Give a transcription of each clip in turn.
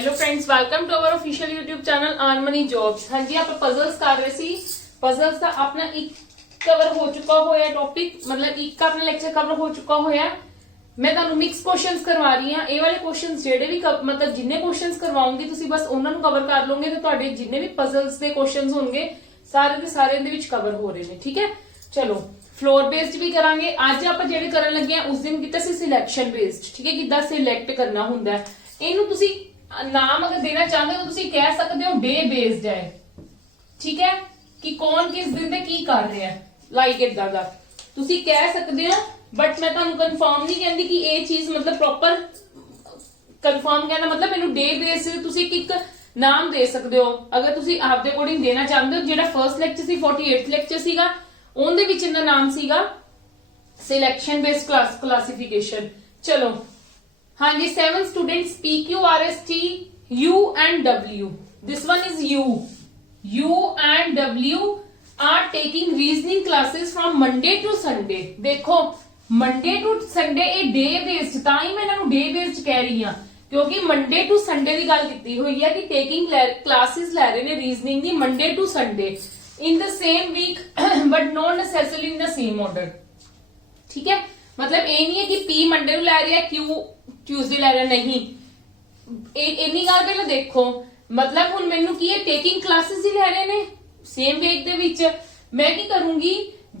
Hello friends, welcome to our official YouTube channel earn money jobs. हाँ जी, आप puzzles कर रहे सी। पजल्स का अपना एक कवर हो चुका होया टॉपिक, मतलब एक का अपना लेक्चर कवर हो चुका होया। मैं ਤੁਹਾਨੂੰ ਮਿਕਸ ਕੁਐਸਚਨਸ ਕਰਵਾ ਰਹੀ ਹਾਂ। ਇਹ ਵਾਲੇ ਕੁਐਸਚਨਸ ਜਿਹੜੇ ਵੀ मतलब ਜਿੰਨੇ ਕੁਐਸਚਨਸ ਕਰਵਾਉਂਗੀ ਤੁਸੀਂ ਬਸ ਉਹਨਾਂ ਨੂੰ ਕਵਰ ਕਰ ਲਓਗੇ ਤੇ ਤੁਹਾਡੇ ਜਿੰਨੇ ਵੀ ਪਜ਼ਲਸ ਦੇ ਕੁਐਸਚਨਸ ਹੋਣਗੇ ਸਾਰੇ ਦੇ ਸਾਰੇ ਇਹਦੇ ਵਿੱਚ ਕਵਰ ਹੋ ਰਹੇ ਨੇ। ਠੀਕ ਹੈ, ਚਲੋ फ्लोर बेस्ड भी करांगे। ਅੱਜ ਆਪਾਂ ਜਿਹੜੇ ਕਰਨ ਲੱਗੇ ਆ ਉਸ ਦਿਨ ਕੀਤਾ ਸੀ ਸਿਲੈਕਸ਼ਨ ਬੇਸਡ। ਠੀਕ ਹੈ, ਕਿੱਦਾਂ ਸਿਲੈਕਟ ਕਰਨਾ ਹੁੰਦਾ ਹੈ। ਇਹਨੂੰ ਤੁਸੀਂ ਨਾਮ ਅਗਰ ਦੇਣਾ ਚਾਹੁੰਦੇ ਹੋ ਤੁਸੀਂ ਕਹਿ ਸਕਦੇ ਹੋ ਡੇ ਬੇਸਡ ਹੈ। ਠੀਕ ਹੈ, ਕਿ ਕੌਣ ਕਿਸ ਦਿਨ ਤੇ ਕੀ ਕਰ ਰਿਹਾ ਹੈ, ਲਾਈਕ ਇਦਾਂ ਦਾ ਤੁਸੀਂ ਕਹਿ ਸਕਦੇ ਹੋ। ਬਟ ਮੈਂ ਤੁਹਾਨੂੰ ਕਨਫਰਮ ਨਹੀਂ ਕਹਿੰਦੀ ਕਿ ਇਹ ਚੀਜ਼ मतलब ਪ੍ਰੋਪਰ ਕਨਫਰਮ ਕਹਿਣਾ मतलब ਇਹਨੂੰ ਡੇ ਬੇਸਡ ਤੁਸੀਂ ਇੱਕ ਨਾਮ ਦੇ ਸਕਦੇ ਹੋ ਅਗਰ ਤੁਸੀਂ ਆਪ ਦੇ ਅਕੋਰਡਿੰਗ ਦੇਣਾ ਚਾਹੁੰਦੇ ਹੋ। ਜਿਹੜਾ ਫਰਸਟ ਲੈਕਚਰ ਸੀ 48th ਲੈਕਚਰ ਸੀਗਾ ਉਹਦੇ ਵਿੱਚ ਇਹਦਾ ਨਾਮ ਸੀਗਾ ਸਿਲੈਕਸ਼ਨ ਬੇਸਡ ਕਲਾਸੀਫਿਕੇਸ਼ਨ। ਚਲੋ हाँ जी, 7 students PQRST U and W. This one is U. U and W are taking reasoning classes from Monday to Sunday. देखो Monday to Sunday ਇਹ day based, ਤਾਂ ਹੀ ਮੈਂ ਇਹਨਾਂ ਨੂੰ day based ਕਹਿ ਰਹੀ ਹਾਂ ਕਿਉਂਕਿ Monday to Sunday ਦੀ ਗੱਲ ਕੀਤੀ ਹੋਈ ਹੈ ਕਿ taking classes ਲੈ ਰਹੇ ਨੇ reasoning the Monday to Sunday in the same week but not necessarily in the same order. ठीक है, मतलब ਇਹ ਨਹੀਂ ਹੈ ਕਿ P Monday ਨੂੰ ਲੈ ਰਿਹਾ Q ट्यूसडे ले रहा नहीं। इन्नी गल पहले देखो, मतलब हुण मैनू की है टेकिंग क्लासेस ही ले रहे ने सेम वीक दे विच। मैं की करूंगी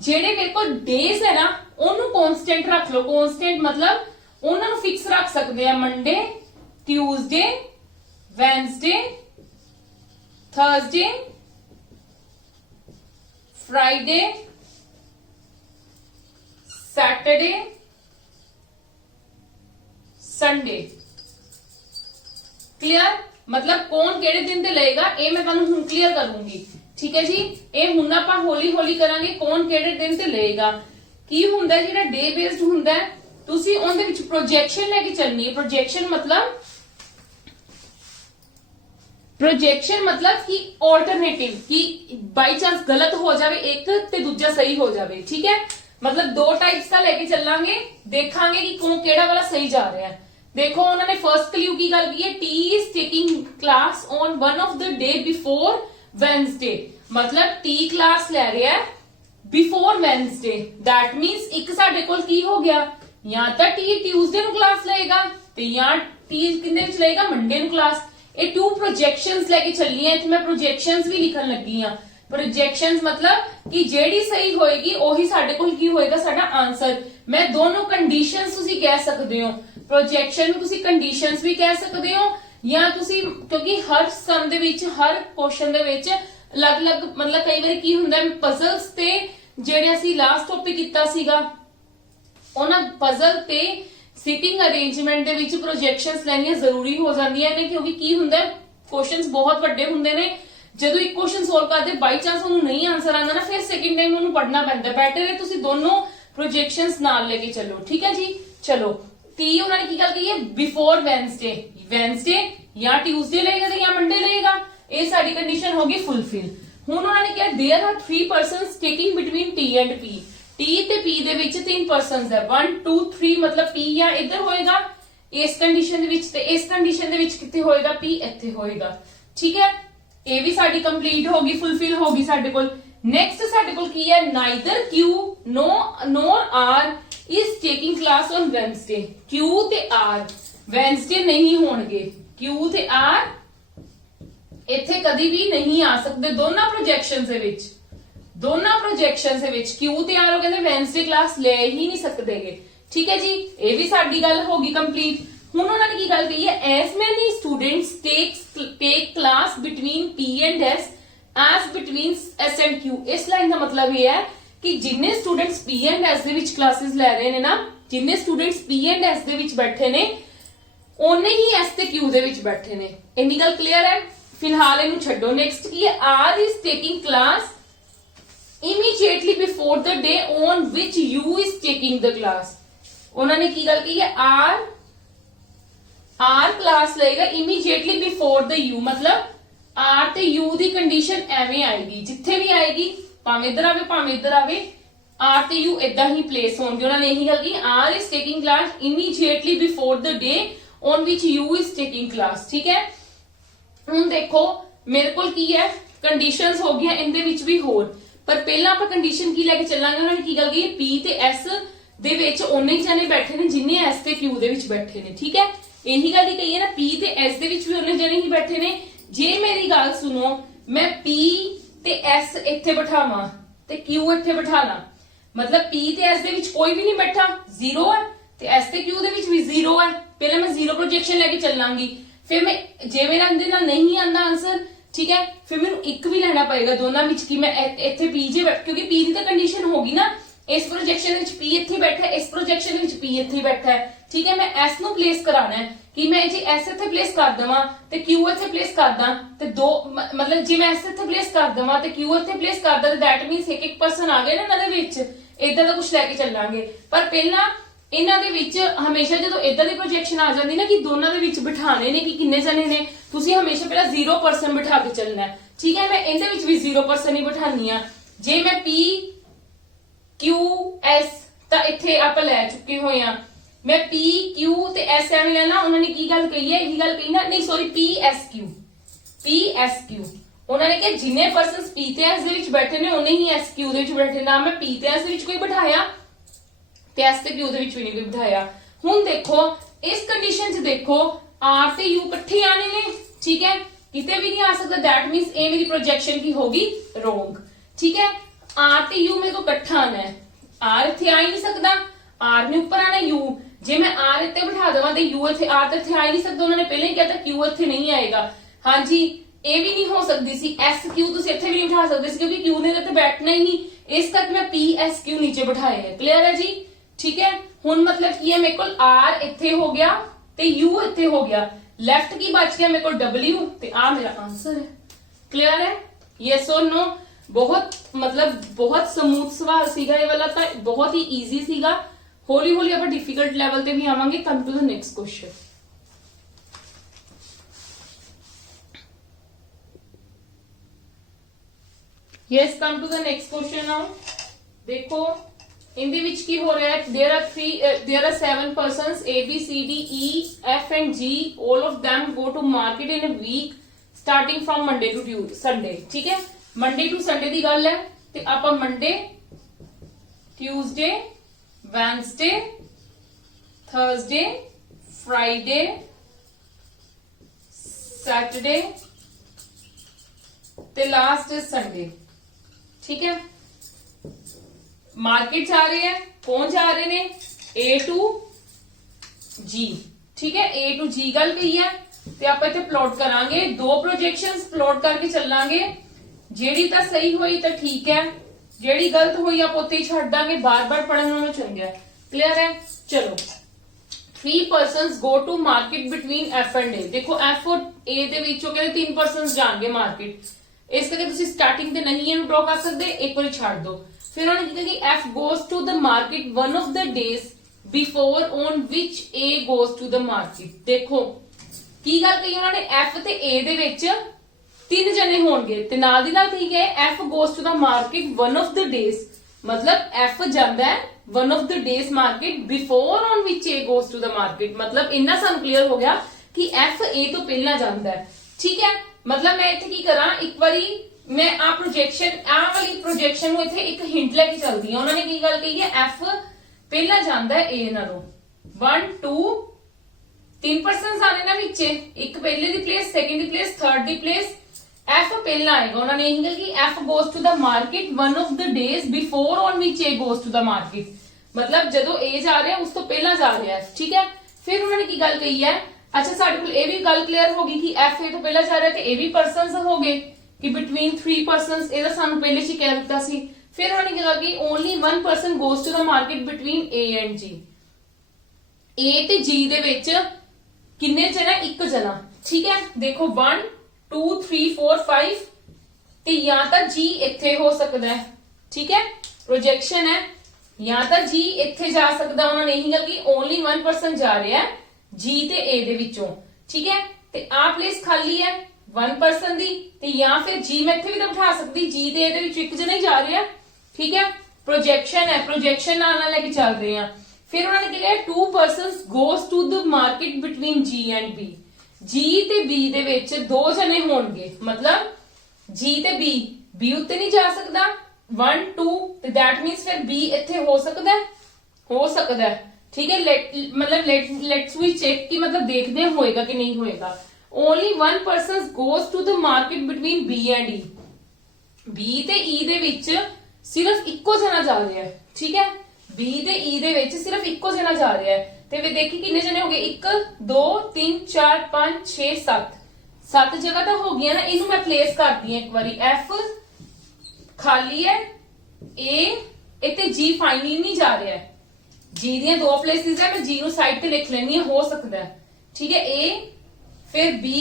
जेडे मेरे को डेज है ना ओनू कांस्टेंट रख लो। कांस्टेंट मतलब ओना नू फिक्स रख सकते हैं Monday, Tuesday, Wednesday, Thursday, Friday, Saturday, Sunday. Clear, मतलब कौन केड़े दिन ते लेगा ये मैं तुहानू हुण क्लियर करूंगी। ठीक है जी, ये हुण आपां हौली हौली करांगे कौन केड़े दिन ते लेगा। की हुंदा है जेड़ा डे बेस्ड हुंदा है तुसी उहदे विच प्रोजेक्शन लेके चलनी है। प्रोजेक्शन मतलब कि ऑल्टरनेटिव कि बाई चांस गलत हो जावे एक ते दूजा सही हो जावे। ठीक है, मतलब दो टाइप्स का लेके चलांगे, देखांगे कि कौन केड़ा वाला सही जा रहा है। देखो उन्होंने फर्स्ट क्लू की गल की है T is taking class on one of the day before Wednesday. मतलब टी क्लास ले रहा है बिफोर वेडनेसडे। दैट मींस एक साडे कोल की हो गया, या तो टी ट्यूसडे नु क्लास लेगा ते या टी किन्ने विच लेगा मंडे नु क्लास। ये टू प्रोजेक्शंस लेके चलनी है। इत्थे मैं प्रोजेक्शंस भी लिखन लगी हां। प्रोजेक्शंस मतलब कि जेडी सही होएगी ओही साडे कोल की होएगा साडा आंसर। मैं दोनों कंडीशंस तुसी कह सकदे हो। प्रोजेक्शन तुसी कंडीशंस भी कह सकते हो या तुसी, क्योंकि हर सम दे विच हर क्वेश्चन दे विच अलग-अलग मतलब कई बार की हुंदा है पजल्स ते जेड़े असि लास्ट टॉपिक कीता सीगा ओना पजल ते sitting arrangement they which projections लेनियां जरूरी हो जांदियां ने क्योंकि की हुंदा है क्वेश्चंस बहुत वड्डे हुंदे ने। जदों एक क्वेश्चन सॉल्व करदे बाई चांस उन्हें नहीं आंसर आंदा ना फिर सेकंड टाइम उन्हें पढ़ना पैंदा। बेटर है तुसी दोनों प्रोजेक्शंस नाल लेके चलो। ठीक है जी, चलो टी उन्होंने की गल की है बिफोर वेडनेसडे। वेडनेसडे या ट्यूसडे लेगा या मंडे लेगा, ये साडी कंडीशन होगी फुलफिल। हुण उन्होंने कहा there are 3 persons taking between T and P. T ते पी दे विच 3 पर्सनस है 1 2 3 मतलब पी या इधर होएगा इस कंडीशन दे विच ते इस कंडीशन दे विच किथे होएगा पी इत्थे होएगा। ठीक है, ये भी साडी कंप्लीट होगी फुलफिल होगी साडे कोल। नेक्स्ट साडे कोल की है neither Q nor R is taking class on Wednesday। Q ते R Wednesday नहीं होणगे। Q ते R इत्थे कदी भी नहीं आ सकते दोनों प्रोजेक्शंस दे विच। दोनों प्रोजेक्शंस दे विच Q ते R वो कहंदे Wednesday क्लास ले ही नहीं सकदेगे। ठीक है जी, ये भी साडी गल होगी कंप्लीट। हुण उन्होंने की गल कही है as many students take class between P and S as between S and Q। इस लाइन का मतलब ये है कि जिन्ने students P and S they which classes ले रहे ने ना, जिन्ने स्टूडेंट्स पी एंड एस दे विच बैठे ने ओने ही एस ते क्यू दे विच बैठे ने। इन्नी गल क्लियर है। फिलहाल इनू छड्डो। नेक्स्ट की है R is taking class immediately before the day on which U is taking the class. उन्होंने की गल की है आर क्लास लेगा इमीडिएटली बिफोर द यू। मतलब आर ते यू दी कंडीशन एवें आएगी, जिथे भी आएगी भावें इधर आवे भावें इधर आवे आर ते यू इदा ही प्लेस होंगे। उन्होंने यही गल की R is taking class immediately before the day on which U is taking class. ठीक है, ਹੁਣ ਦੇਖੋ ਮੇਰੇ ਕੋਲ ਕੀ ਹੈ, ਕੰਡੀशंस ਹੋ ਗਈਆਂ ਇਹਦੇ ਵਿੱਚ ਵੀ ਹੋਰ, ਪਰ ਪਹਿਲਾਂ ਆਪਾਂ ਕੰਡੀਸ਼ਨ ਕੀ ਲੈ ਕੇ ਚੱਲਾਂਗੇ, ਉਹਨਾਂ ਨੇ ਕੀ ਗੱਲ ਕਹੀ P ਤੇ S ਦੇ ਵਿੱਚ ਉਹਨੇ ਹੀ ਜਣੇ ਬੈਠੇ ਨੇ ਜਿੰਨੇ S ਤੇ Q ਦੇ ਵਿੱਚ ਬੈਠੇ ਨੇ। ਠੀਕ ਹੈ, ਇਹੀ ਗੱਲ ਹੀ ਕਹੀ ਹੈ ਨਾ, P ਤੇ S ਦੇ ਵਿੱਚ ਵੀ ਉਹਨੇ ਜਣੇ ਹੀ ਬੈਠੇ ਨੇ। ਜੇ ਮੇਰੀ ਗੱਲ ਸੁਣੋ, ਮੈਂ P ਤੇ S ਇੱਥੇ ਬਿਠਾਵਾਂ ਤੇ Q ਇੱਥੇ ਬਿਠਾਣਾ, मतलब P ਤੇ S ਦੇ ਵਿੱਚ ਕੋਈ ਵੀ ਨਹੀਂ ਬੈਠਾ, ਜ਼ੀਰੋ ਹੈ, ਤੇ S ਤੇ Q ਦੇ ਵਿੱਚ ਵੀ ਜ਼ੀਰੋ ਹੈ। ਪਹਿਲਾਂ ਮੈਂ ਜ਼ੀਰੋ ਪ੍ਰੋਜੈਕਸ਼ਨ ਲੈ ਕੇ ਚੱਲਾਂਗੀ, ਫਿਰ ਮੈਂ ਜੇ ਮੇਰਾ ਇਹਦੇ ਨਾਲ ਨਹੀਂ ਆਂਦਾ ਆंसर, ठीक है, फिर मैं एक भी लेना पड़ेगा दोनों विच कि मैं इत्थे P जे, क्योंकि P की तो कंडीशन होगी ना, इस प्रोजेक्शन विच P इत्थे बैठा है, इस प्रोजेक्शन विच P इत्थे बैठा है। ठीक है, मैं S नु प्लेस कराना है कि मैं जे S इत्थे प्लेस कर देवां ते Q इत्थे प्लेस कर दा, ते दो मतलब जे मैं S इत्थे प्लेस कर देवां ते Q इत्थे प्लेस कर दा, ते दैट मींस एक एक पर्सन आ गए ना इन्हां दे विच, इदां दा कुछ लेके चलांगे। पर पहला इन्हां दे विच हमेशा जदों इदां दी प्रोजेक्शन आ जांदी ना कि दोनों दे विच बिठाने ने कि किन्ने जने ने, तुसी हमेशा पहला 0% बिठा के चलना है। ठीक है, मैं इहदे विच भी 0% ही बिठानी आ। जे मैं P Q S तां इत्थे आपां लै चुके होए आ, मैं P Q ते S एवें लेना, उन्होंने की गल कही है, यही गल कही ना, नहीं सॉरी P S Q उन्होंने कहा जिन्ने पर्सनस P ते S दे विच बैठे ने उन्ने ही S Q दे विच बैठे, ना मैं P ते S दे विच कोई बिठाया ते S ते Q दे विच भी नहीं कोई बिठाया। हुण देखो इस कंडीशन च देखो R ते U इकट्ठे आने ने, ठीक है, किते भी नहीं आ सकता, दैट मींस ए मेरी प्रोजेक्शन की होगी रोंग। ठीक है, R ते U मेरे को इकट्ठा आना है, R इत्थे आ ही नहीं सकता, R ने ऊपर आना U, जे मैं R इत्थे बिठा देवां ते U इत्थे, R ते इत्थे आ ही नहीं सकता, उन्होंने पहले ही कहा था Q इत्थे नहीं आएगा। हाँ जी, ए भी नहीं हो सकती सी, S Q तुसीं इत्थे भी नहीं बिठा सकदे सी क्योंकि Q ने इत्थे बैठना ही नहीं, इस करके मैं P S Q नीचे बिठाए है। क्लियर है जी? ठीक है, हुण मतलब की है, मेरे को R इत्थे हो गया ते U इत्थे हो गया, लेफ्ट की बच गया मेरे को W, ते आ मेरा आंसर है। क्लियर है? यस और नो? बहुत मतलब बहुत स्मूथ सवाल सीगा ये वाला, तो बहुत ही इजी सीगा। हौली हौली आप डिफिकल्ट लेवल ते भी आवांगे। Come to the next question. Yes, come to the next question now. देखो in the which की हो रहा है, there are 7 persons A B C D E F and G, all of them go to market in a week starting from Monday to Sunday। ठीक है, Monday to Sunday दी गल है, ते आपां Monday, Tuesday, Wednesday, Thursday, Friday, Saturday ते last Sunday। ठीक है, market जा रहे हैं, कौन जा रहे ने, A to G। ठीक है, A to G गल कही है, ते आप इत्थे प्लॉट करांगे, दो प्रोजेक्शंस प्लॉट करके चलांगे, जेड़ी तां सही होई तां ठीक है, जेड़ी गलत होई आप उत्थे ही छड्ड दांगे, बार बार पढ़न नालों चंगा है। क्लियर है? चलो, 3 persons go to market between F and A। देखो F और A दे विचों कहते 3 persons जाणगे मार्केट, इस करके तुसीं स्टार्टिंग ते नहीं इहनूं ड्रॉ कर सकदे, एक बारी छड्ड दो। फिर उन्होंने कहा कि F goes to the market one of the days before on which A goes to the market। देखो की गल कही उन्होंने, F ते A दे विच 3 जने होणगे ते नाल दी नाल ठीक है, F goes to the market one of the days, मतलब F जांदा है one of the days market before on which A goes to the market। मतलब इन्ना सानू क्लियर हो गया कि F A तो पहला जांदा है। ठीक है, मतलब मैं इत्थे की करा, एक बारी मैं आ प्रोजेक्शन, आ वाली प्रोजेक्शन में इत्थे एक हिंट लेके चलदी हां। उन्होंने की गल कही है, F पहला जांदा है A नालों, 1 2 3 पर्सनस आने ना विच, एक पहले दी प्लेस, सेकंड दी प्लेस, थर्ड दी प्लेस, F पहला आएगा। उन्होंने यही गल की F goes to the market one of the days before on which A goes to the market, मतलब जदों A जा रहा है उस तो पहला जा रहा है। ठीक है, फिर उन्होंने की गल कही है, अच्छा साडे कोल ये भी गल क्लियर होगी कि F A तो पहला जा रहा है, तो A भी पर्सनस हो गए कि बिटवीन 3 पर्सनस, ਇਹਦਾ ਸਾਨੂੰ ਪਹਿਲੇ ਹੀ ਕਹਿ ਦਿੱਤਾ ਸੀ। ਫਿਰ ਉਹਨੇ ਕਿਹਾ ਕਿ only 1 person goes to the market between A and G। A ਤੇ G ਦੇ ਵਿੱਚ ਕਿੰਨੇ ਜਣਾ, ਇੱਕ ਜਣਾ। ਠੀਕ ਹੈ, ਦੇਖੋ 1 2 3 4 5 ਤੇ ਜਾਂ ਤਾਂ G ਇੱਥੇ ਹੋ ਸਕਦਾ ਹੈ। ਠੀਕ ਹੈ, ਪ੍ਰੋਜੈਕਸ਼ਨ ਹੈ, ਜਾਂ ਤਾਂ G ਇੱਥੇ ਜਾ ਸਕਦਾ। ਉਹਨਾਂ ਨੇ ਇਹੀ ਕਿਹਾ ਕਿ ਓਨਲੀ 1 ਪਰਸਨ ਜਾ ਰਿਹਾ ਹੈ G ਤੇ A ਦੇ ਵਿੱਚੋਂ। ਠੀਕ ਹੈ, ਤੇ ਆ ਪਲੇਸ ਖਾਲੀ ਹੈ 1 पर्सन दी, या फिर G मैं इत्थे भी तो बिठा सकती, G ते इहदे विच एक जना ही जा रहा है। ठीक है, प्रोजेक्शन है, प्रोजेक्शन नाल नाल लेके चल रहे हैं। फिर उन्होंने कहा 2 persons goes to the market between G and B। G ਤੇ B ਦੇ ਵਿੱਚ ਦੋ ਜਣੇ ਹੋਣਗੇ, मतलब G ਤੇ B ਉੱਤੇ ਨਹੀਂ ਜਾ ਸਕਦਾ 1 2 ਤੇ that means ਫਿਰ B ਇੱਥੇ ਹੋ ਸਕਦਾ है, ठीक है। मतलब लेट्स वी चेक कि मतलब देखते हैं होएगा कि नहीं होएगा। Only one person goes to the market between B and E, B ਤੇ E ਦੇ ਵਿੱਚ ਸਿਰਫ ਇੱਕੋ ਜਣਾ ਜਾ ਰਿਹਾ ਹੈ, ਠੀਕ ਹੈ। B ਤੇ E ਦੇ ਵਿੱਚ ਸਿਰਫ ਇੱਕੋ ਜਣਾ ਜਾ ਰਿਹਾ ਹੈ ਤੇ ਵੇ ਦੇਖੀ ਕਿੰਨੇ ਜਣੇ ਹੋ ਗਏ 1 2 3 4 5 6 7 7 ਜਗ੍ਹਾ ਤਾਂ ਹੋ ਗਈਆਂ ਨਾ। ਇਹਨੂੰ ਮੈਂ ਪਲੇਸ ਕਰਦੀ ਹਾਂ ਇੱਕ ਵਾਰੀ, F ਖਾਲੀ ਹੈ, A ਇੱਥੇ G ਫਾਈਨਲੀ ਨਹੀਂ ਜਾ ਰਿਹਾ ਹੈ, G ਦੀਆਂ ਦੋ ਪਲੇਸਿਸ ਹੈ, ਮੈਂ G ਨੂੰ ਸਾਈਡ ਤੇ ਲਿਖ ਲੈਣੀ ਹੈ, ਹੋ ਸਕਦਾ ਹੈ, ਠੀਕ ਹੈ। A ਫਿਰ B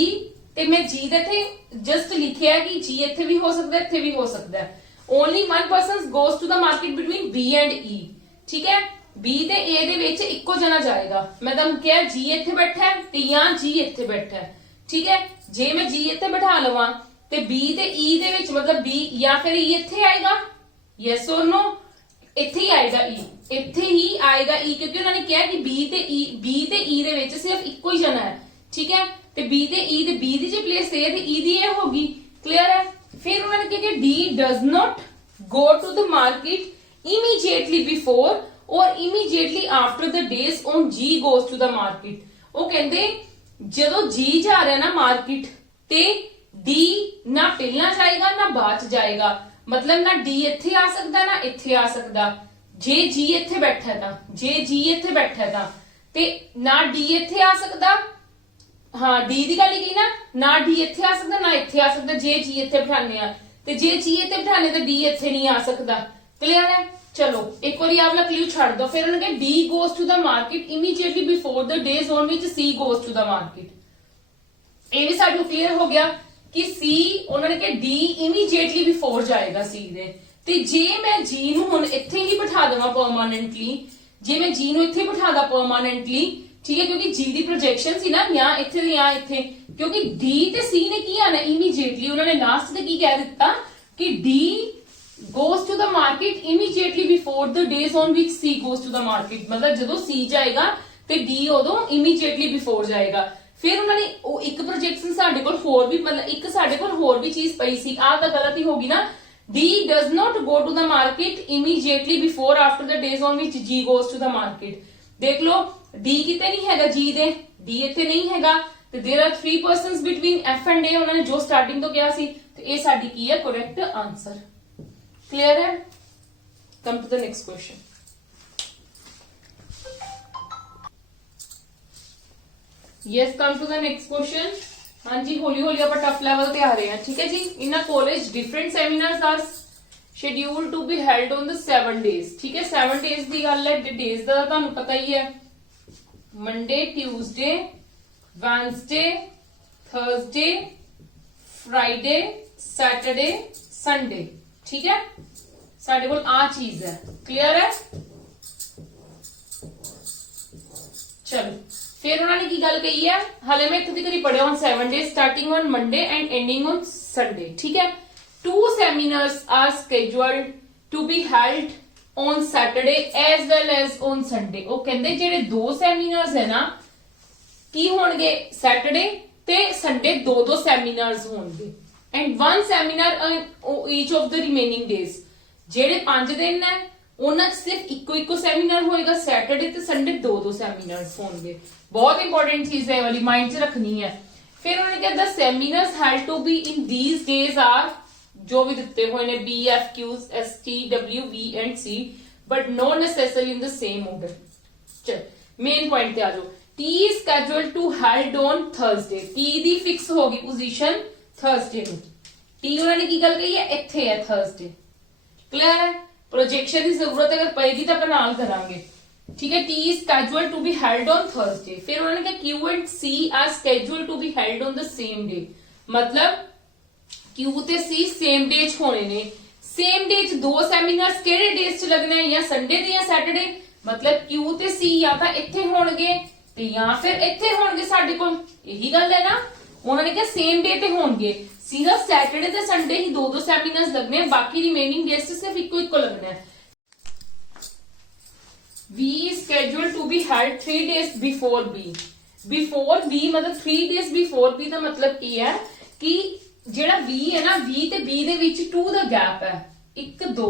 ਤੇ ਮੈਂ G ਦੇ ਇੱਥੇ ਜਸਟ ਲਿਖਿਆ ਹੈ ਕਿ G ਇੱਥੇ ਵੀ ਹੋ ਸਕਦਾ ਹੈ, ਇੱਥੇ ਵੀ ਹੋ ਸਕਦਾ ਹੈ। Only one person goes to the market between B and E, ਠੀਕ ਹੈ। B ਤੇ A ਦੇ ਵਿੱਚ ਇੱਕੋ ਜਣਾ ਜਾਏਗਾ। ਮੈਂ ਤੁਹਾਨੂੰ ਕਿਹਾ G ਇੱਥੇ ਬੈਠਾ ਹੈ ਤੇ ਜਾਂ G ਇੱਥੇ ਬੈਠਾ ਹੈ, ਠੀਕ ਹੈ। ਜੇ ਮੈਂ G ਇੱਥੇ ਬਿਠਾ ਲਵਾਂ ਤੇ B ਤੇ E ਦੇ ਵਿੱਚ ਮਤਲਬ B ਜਾਂ ਫਿਰ E ਇੱਥੇ ਆਏਗਾ, ਯੈਸ ਔਰ ਨੋ, ਇੱਥੇ ਹੀ ਆਏਗਾ E, ਇੱਥੇ ਹੀ ਆਏਗਾ E, ਕਿਉਂਕਿ ਉਹਨਾਂ ਨੇ ਕਿਹਾ ਕਿ B ਤੇ E ਦੇ ਵਿੱਚ ਸਿਰਫ ਇੱਕੋ ਹੀ ਜਣਾ ਹੈ, ਠੀਕ ਹੈ। ਤੇ B ਤੇ E ਤੇ B ਦੀ ਜੇ ਪਲੇਸ A ਤੇ E ਦੀ ਇਹ ਹੋਗੀ, ਕਲੀਅਰ ਹੈ। ਫਿਰ ਉਹਨਾਂ ਨੇ ਕਿਹਾ ਕਿ D does not go to the market immediately before or immediately after the days on G goes to the market। ਉਹ ਕਹਿੰਦੇ ਜਦੋਂ G ਜਾ ਰਿਹਾ ਨਾ ਮਾਰਕੀਟ ਤੇ D ਨਾ ਪਹਿਲਾਂ ਜਾਏਗਾ ਨਾ ਬਾਅਦ ਚ ਜਾਏਗਾ, मतलब ना D ਇੱਥੇ ਆ ਸਕਦਾ ਨਾ ਇੱਥੇ ਆ ਸਕਦਾ। ਜੇ G ਇੱਥੇ ਬੈਠਾ ਤਾਂ ਤੇ ਨਾ D ਇੱਥੇ ਆ ਸਕਦਾ, ਹਾਂ D ਦੀ ਗੱਲ ਹੀ ਨਾ D ਇੱਥੇ ਆ ਸਕਦਾ ਨਾ ਇੱਥੇ ਆ ਸਕਦਾ ਜੇ G ਇੱਥੇ ਬਿਠਾਣੇ ਆ, ਤੇ ਜੇ G ਇੱਥੇ ਬਿਠਾਣੇ ਤਾਂ D ਇੱਥੇ ਨਹੀਂ ਆ ਸਕਦਾ, ਕਲੀਅਰ ਹੈ। ਚਲੋ ਇੱਕ ਵਾਰੀ ਆਹ ਵਾਲਾ ਕਲੂ ਛੱਡ ਦੋ। ਫਿਰ ਉਹਨਾਂ ਨੇ D goes to the market immediately before the days on which C goes to the market। ਇਹ ਵੀ ਸਾਨੂੰ ਕਲੀਅਰ ਹੋ ਗਿਆ ਕਿ C ਉਹਨਾਂ ਨੇ ਕਿਹਾ D immediately before ਜਾਏਗਾ C ਦੇ। ਤੇ ਜੇ ਮੈਂ G ਨੂੰ ਹੁਣ ਇੱਥੇ ਹੀ ਬਿਠਾ ਦੇਵਾਂ ਪਰਮਾਨੈਂਟਲੀ, ਜੇ ਮੈਂ G ਨੂੰ ਇੱਥੇ ਬਿਠਾਦਾ ਪਰਮਾਨੈਂਟਲੀ, ਠੀਕ ਹੈ, ਕਿਉਂਕਿ G ਦੀ ਪ੍ਰੋਜੈਕਸ਼ਨ ਸੀ ਨਾ ਜਾਂ ਇੱਥੇ ਤੇ ਜਾਂ ਇੱਥੇ, ਕਿਉਂਕਿ D ਤੇ C ਨੇ ਕੀ ਆਣਾ immediately, ਉਹਨਾਂ ਨੇ ਲਾਸਟ ਤੇ ਕੀ ਕਹਿ ਦਿੱਤਾ ਕਿ D goes to the market immediately before the days on which C goes to the market, मतलब ਜਦੋਂ C ਜਾਏਗਾ ਤੇ D ਉਦੋਂ immediately before ਜਾਏਗਾ। ਫਿਰ ਉਹਨਾਂ ਨੇ ਉਹ ਇੱਕ ਪ੍ਰੋਜੈਕਸ਼ਨ ਸਾਡੇ ਕੋਲ ਹੋਰ ਵੀ ਮਤਲਬ ਇੱਕ ਸਾਡੇ ਕੋਲ ਹੋਰ ਵੀ ਚੀਜ਼ ਪਈ ਸੀ, ਆਹ ਤਾਂ ਗਲਤ ਹੀ ਹੋ ਗਈ ਨਾ। D does not go to the market immediately before after the days on which G goes to the market। ਦੇਖ ਲਓ D ਕਿਤੇ ਨਹੀਂ ਹੈਗਾ G ਦੇ, D ਇੱਥੇ ਨਹੀਂ ਹੈਗਾ ਤੇ there are 3 persons between F and A, ਉਹਨਾਂ ਨੇ ਜੋ ਸਟਾਰਟਿੰਗ ਤੋਂ ਕਿਹਾ ਸੀ, ਤੇ ਇਹ ਸਾਡੀ ਕੀ ਹੈ ਕਰੈਕਟ ਆਨਸਰ, ਕਲੀਅਰ ਹੈ। Come to the next question. Yes come to the next question. हाँ जी हौली हौली आप टफ लेवल ते आ रहे हैं, ठीक है जी। In college different seminars are scheduled to be held on the 7 days, ठीक है। 7 डेज की गल है, डेज का तुहानू पता ही है, Monday Tuesday Wednesday Thursday Friday Saturday Sunday, ठीक है। साडे कोल आ चीज है, क्लियर है। चलो फिर उन्होंने की गल कही है, हाले मैं इत्थे तक पढ़े on 7 days starting on Monday and ending on Sunday, ठीक है। 2 seminars are scheduled to be held on Saturday as well as on Sunday। ਉਹ ਕਹਿੰਦੇ ਜਿਹੜੇ 2 seminars है ना ਕੀ ਹੋਣਗੇ ਸੈਟਰਡੇ ਤੇ ਸੰਡੇ 2 seminars ਹੋਣਗੇ and 1 seminar on each of the remaining days। ਜਿਹੜੇ 5 ਦਿਨ ਹੈ ਉਹਨਾਂ 'ਚ ਸਿਰਫ ਇੱਕੋ ਸੈਮੀਨਾਰ ਹੋਏਗਾ, ਸੈਟਰਡੇ ਤੇ ਸੰਡੇ 2 ਸੈਮੀਨਾਰਸ ਹੋਣਗੇ। ਬਹੁਤ ਇੰਪੋਰਟੈਂਟ ਚੀਜ਼ ਹੈ, ਵਾਲੀ ਮਾਈਂਡ 'ਚ ਰੱਖਣੀ ਹੈ। ਫਿਰ ਉਹਨਾਂ ਨੇ ਕਿਹਾ the seminars had to be in these days are, ਜੋ ਵੀ ਦਿੱਤੇ ਹੋਏ ਨੇ B F Q S T W V and C, but not necessarily in the same order। ਚਲ ਮੇਨ ਪੁਆਇੰਟ ਤੇ ਆ ਜਾਓ। T is scheduled to held on Thursday। T the fix ਹੋ ਗਈ ਪੋਜੀਸ਼ਨ ਥਰਸਡੇ ਨੂੰ। T ਉਹਨਾਂ ਨੇ ਕੀ ਗੱਲ ਕਹੀ ਹੈ, ਇੱਥੇ ਹੈ ਥਰਸਡੇ, ਕਲੀਅਰ ਹੈ। प्रोजेक्शन की जरूरत अगर पड़ेगी तो अपन नाल करांगे, ठीक है। T is scheduled to be held on Thursday। फिर उन्होंने कहा Q and C are scheduled to be held on the same day, मतलब Q ते C सेम डे च होने ने। सेम डे च 2 सेमिनार्स केड़े डेज च लगने हैं, या संडे ते या सैटरडे, मतलब Q ते C या तां इत्थे होणगे ते या फिर इत्थे होणगे साडे कोल, यही गल है ना। उन्होंने कहा सेम डे ते होणगे, सिर्फ सैटरडे ते संडे ही 2 सेमिनार्स लगने हैं, बाकी रिमेनिंग डेज से सिर्फ इको लगना है। V is scheduled to be held 3 days before B। Before B मतलब 3 days बिफोर बी का मतलब की है कि ਜਿਹੜਾ V है ना V ਤੇ B ਦੇ ਵਿੱਚ 2 ਦਾ ਗੈਪ ਹੈ 1 2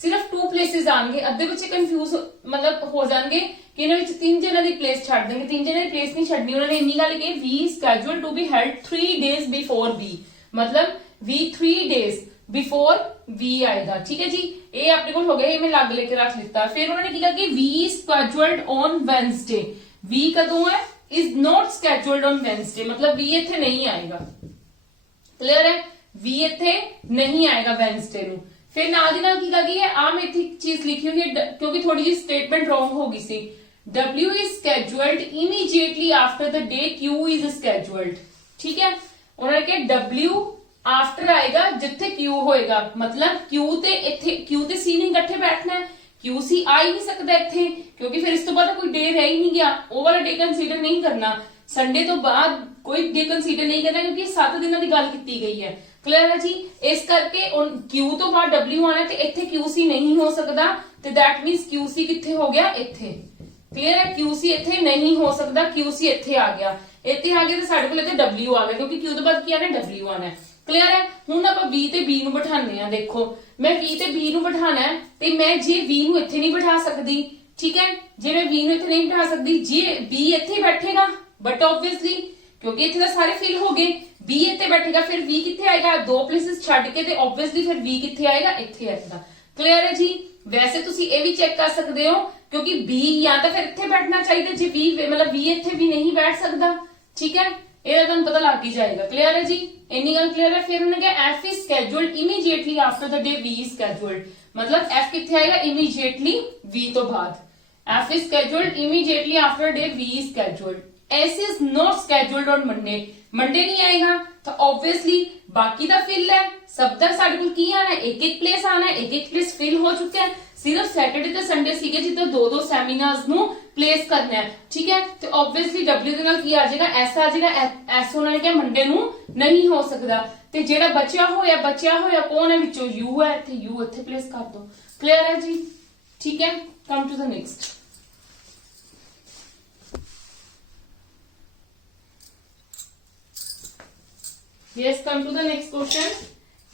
ਸਿਰਫ 2 ਪਲੇਸਿਸ ਆਣਗੇ ਅੱਧੇ ਬੱਚੇ ਕੰਫਿਊਜ਼ ਮਤਲਬ ਹੋ ਜਾਣਗੇ ਕਿ ਇਹਨਾਂ ਵਿੱਚ 3 ਜਣਾਂ ਦੀ ਪਲੇਸ ਛੱਡ ਦੇਣਗੇ 3 ਜਣਾਂ ਦੀ ਪਲੇਸ ਨਹੀਂ ਛੱਡਣੀ ਉਹਨਾਂ ਨੇ ਇੰਨੀ ਗੱਲ ਕਹੀ V scheduled to be held 3 days before B मतलब V 3 days before V ਆਏਗਾ ठीक है जी ਇਹ ਆਪਣੇ ਕੋਲ ਹੋ ਗਿਆ ਇਹ ਮੈਂ ਲੱਗ ਲੈ ਕੇ ਰੱਖ ਲਿੱਤਾ ਫਿਰ ਉਹਨਾਂ ਨੇ ਕੀ ਕਿਹਾ ਕਿ V scheduled on Wednesday V ਕਦੋਂ ਹੈ is not scheduled on Wednesday मतलब V ਇੱਥੇ ਨਹੀਂ ਆਏਗਾ क्लियर है V ਇੱਥੇ नहीं आएगा वेडनेसडे ਨੂੰ फिर ਨਾਲ ਦੀ ਨਾਲ ਕੀ ਲੱਗੀ ਹੈ ਆ ਮੈਂ ਇੱਥੇ ਚੀਜ਼ ਲਿਖੀ ਹੋਈ ਹੈ ਕਿਉਂਕਿ ਥੋੜੀ ਜਿਹੀ ਸਟੇਟਮੈਂਟ ਰੋਂਗ ਹੋ ਗਈ ਸੀ W is scheduled immediately after the day Q is scheduled ठीक है ਉਹਨਾਂ ਨੇ ਕਿਹਾ W after ਆਏਗਾ ਜਿੱਥੇ Q ਹੋਏਗਾ मतलब Q ਤੇ ਇੱਥੇ Q ਤੇ C ਨੇ ਇਕੱਠੇ ਬੈਠਣਾ ਹੈ QC ਆ ਹੀ ਨਹੀਂ ਸਕਦਾ ਇੱਥੇ ਕਿਉਂਕਿ ਫਿਰ ਇਸ ਤੋਂ ਬਾਅਦ ਕੋਈ ਡੇ ਰਹਿ ਹੀ ਨਹੀਂ ਗਿਆ ਉਹ ਵਾਲਾ ਡੇ ਕੰਸੀਡਰ ਨਹੀਂ ਕਰਨਾ संडे तो बाद कोई डे कंसीडर नहीं करना क्योंकि 7 दिनों की गल की गई है क्लियर है जी इस करके Q तो बाद W आना ते इत्थे QC नहीं हो सकता ते दैट मींस QC किथे हो गया इत्थे क्लियर है QC इत्थे नहीं हो सकता QC इत्थे आ गया ते साडे कोल इत्थे W आ गया क्योंकि Q तो बाद की आना W आना है क्लियर है हुण आपां B ते B नूं बिठाने आ देखो मैं B ते B नूं बिठाना है ते मैं जे B नूं इत्थे नहीं बिठा सकदी ठीक है जे मैं B नूं इत्थे नहीं बिठा सकदी जे B इत्थे बैठेगा बट ऑब्वियसली क्योंकि इतने सारे फिल हो गए बी इतने बैठेगा फिर वी कितने आएगा दो प्लेसेस छड़ के ते ऑब्वियसली फिर वी कितने आएगा इतने आएगा क्लियर है जी वैसे तुसी ये भी चेक कर सकते हो क्योंकि बी या तो फिर इतने बैठना चाहिए जी वी मतलब वी इतने भी नहीं बैठ सकता ठीक है ये तुहानू पता लग ही जाएगा क्लियर है जी इन्नी गल क्लियर है फिर उन्होंने कहा F is scheduled immediately after the day V is scheduled मतलब एफ कितने आएगा इमीडिएटली वी तो बाद F is scheduled immediately after day V is scheduled S is not scheduled on Monday. Monday नहीं आएगा तो obviously बाकी दा फिल है सब दा साडे कोल की आना है एक प्लेस आना है एक प्लेस फिल हो चुका है सिर्फ सैटरडे ते संडे सीगे जिद्दां दो सैमीनार्स नु प्लेस करना है ठीक है तो obviously W दे नाल की आ जाएगा S आ जाएगा S होना है कि मंडे नु नहीं हो सकदा ते जेड़ा बचिया होया कौन है विचों U है इत्थे U इत्थे प्लेस कर दो क्लियर है जी ठीक है come to the next Yes, come to the next question.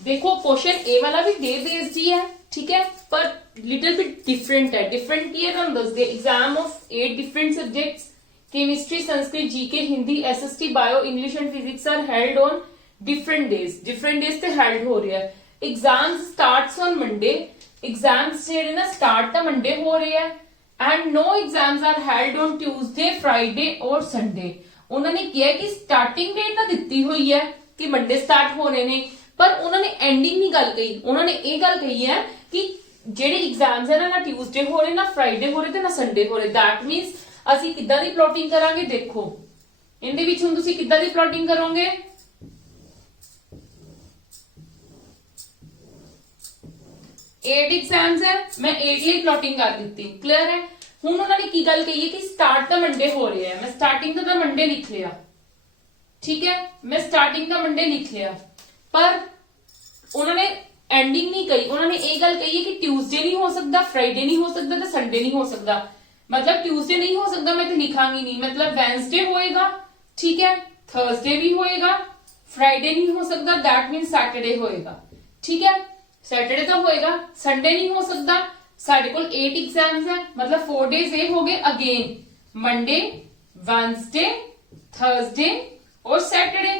देखो क्वेश्चन ए वाला भी डे बेस्ड ही है ठीक है पर लिटिल बिट डिफरेंट है डिफरेंट की है this the exam of 8 different subjects chemistry Sanskrit GK Hindi SST bio English and physics are held on different days ते हेल्ड हो रहे हैं exams starts on Monday exams जेडे ना स्टार्ट तो मंडे हो रहे हैं and no exams are held on Tuesday Friday और संडे उन्होंने किया कि स्टार्टिंग डेट ना दिती हुई है कि मंडे स्टार्ट हो रहे ने पर उन्होंने एंडिंग नहीं गल कही उन्होंने ये गल कही है कि जेडे एग्जाम्स है ना ट्यूसडे हो रहे ना फ्राइडे हो रहे ते ना संडे हो रहे दैट मींस ਅਸੀਂ किद्दां दी प्लॉटिंग करांगे देखो इहदे विच हुण तुसीं किद्दां दी प्लॉटिंग करोगे 8 एग्जाम्स है मैं 8 ਲਈ प्लॉटिंग कर दी क्लियर है हुण उन्होंने की गल कही है कि स्टार्ट तो मंडे हो रहे हैं मैं स्टार्टिंग तो मंडे लिख लिया ठीक है मैं स्टार्टिंग का मंडे लिख लिया पर उन्होंने एंडिंग नहीं कही उन्होंने एक गल कही है कि ट्यूसडे नहीं हो सकता फ्राइडे नहीं हो सकता तो संडे नहीं हो सकता मतलब ट्यूसडे नहीं हो सकता मैं तो लिखांगी नहीं मतलब वेडनेसडे होएगा ठीक है थर्सडे भी होएगा फ्राइडे नहीं हो सकता दैट मीन्स सैटरडे होएगा ठीक है सैटरडे तो होएगा संडे नहीं हो सकता साढ़े को 8 एग्जाम्स है मतलब 4 डेज ये हो गए अगेन मंडे वेडनेसडे थर्सडे और सैटरडे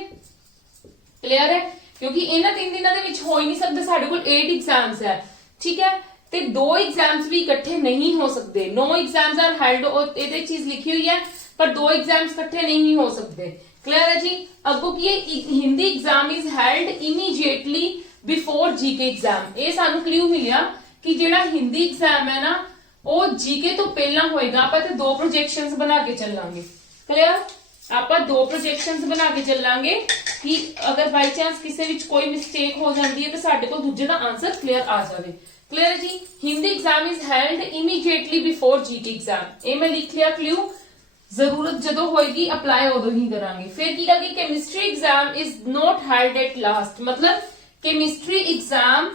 क्लियर है क्योंकि इन्हां 3 दिनों दे विच हो ही नहीं सकदा साडे कोल 8 एग्जाम्स है ठीक है ते 2 एग्जाम्स भी इकट्ठे नहीं हो सकते नो एग्जाम्स आर हेल्ड और ये चीज लिखी हुई है पर 2 एग्जाम्स इकट्ठे नहीं हो सकते क्लियर है जी अगो की Hindi exam is held immediately before GK exam ये सानू क्ल्यू मिलिया कि जेड़ा हिंदी एग्जाम है ना वो जीके तो पहला होएगा आपां ते 2 प्रोजेक्शंस बना के चलांगे क्लियर आप 2 प्रोजेक्शंस बना के चलांगे कि अगर बाई चांस किसी विच कोई मिस्टेक हो जाती है तो साडे कोल दूजे दा आंसर क्लियर आ जाए क्लियर है जी Hindi exam is held immediately before GK exam ये मैं लिख लिया क्ल्यू जरूरत जदों होएगी अप्लाई उदों ही करांगे फिर की लगी chemistry exam is not held at last मतलब केमिस्ट्री एग्जाम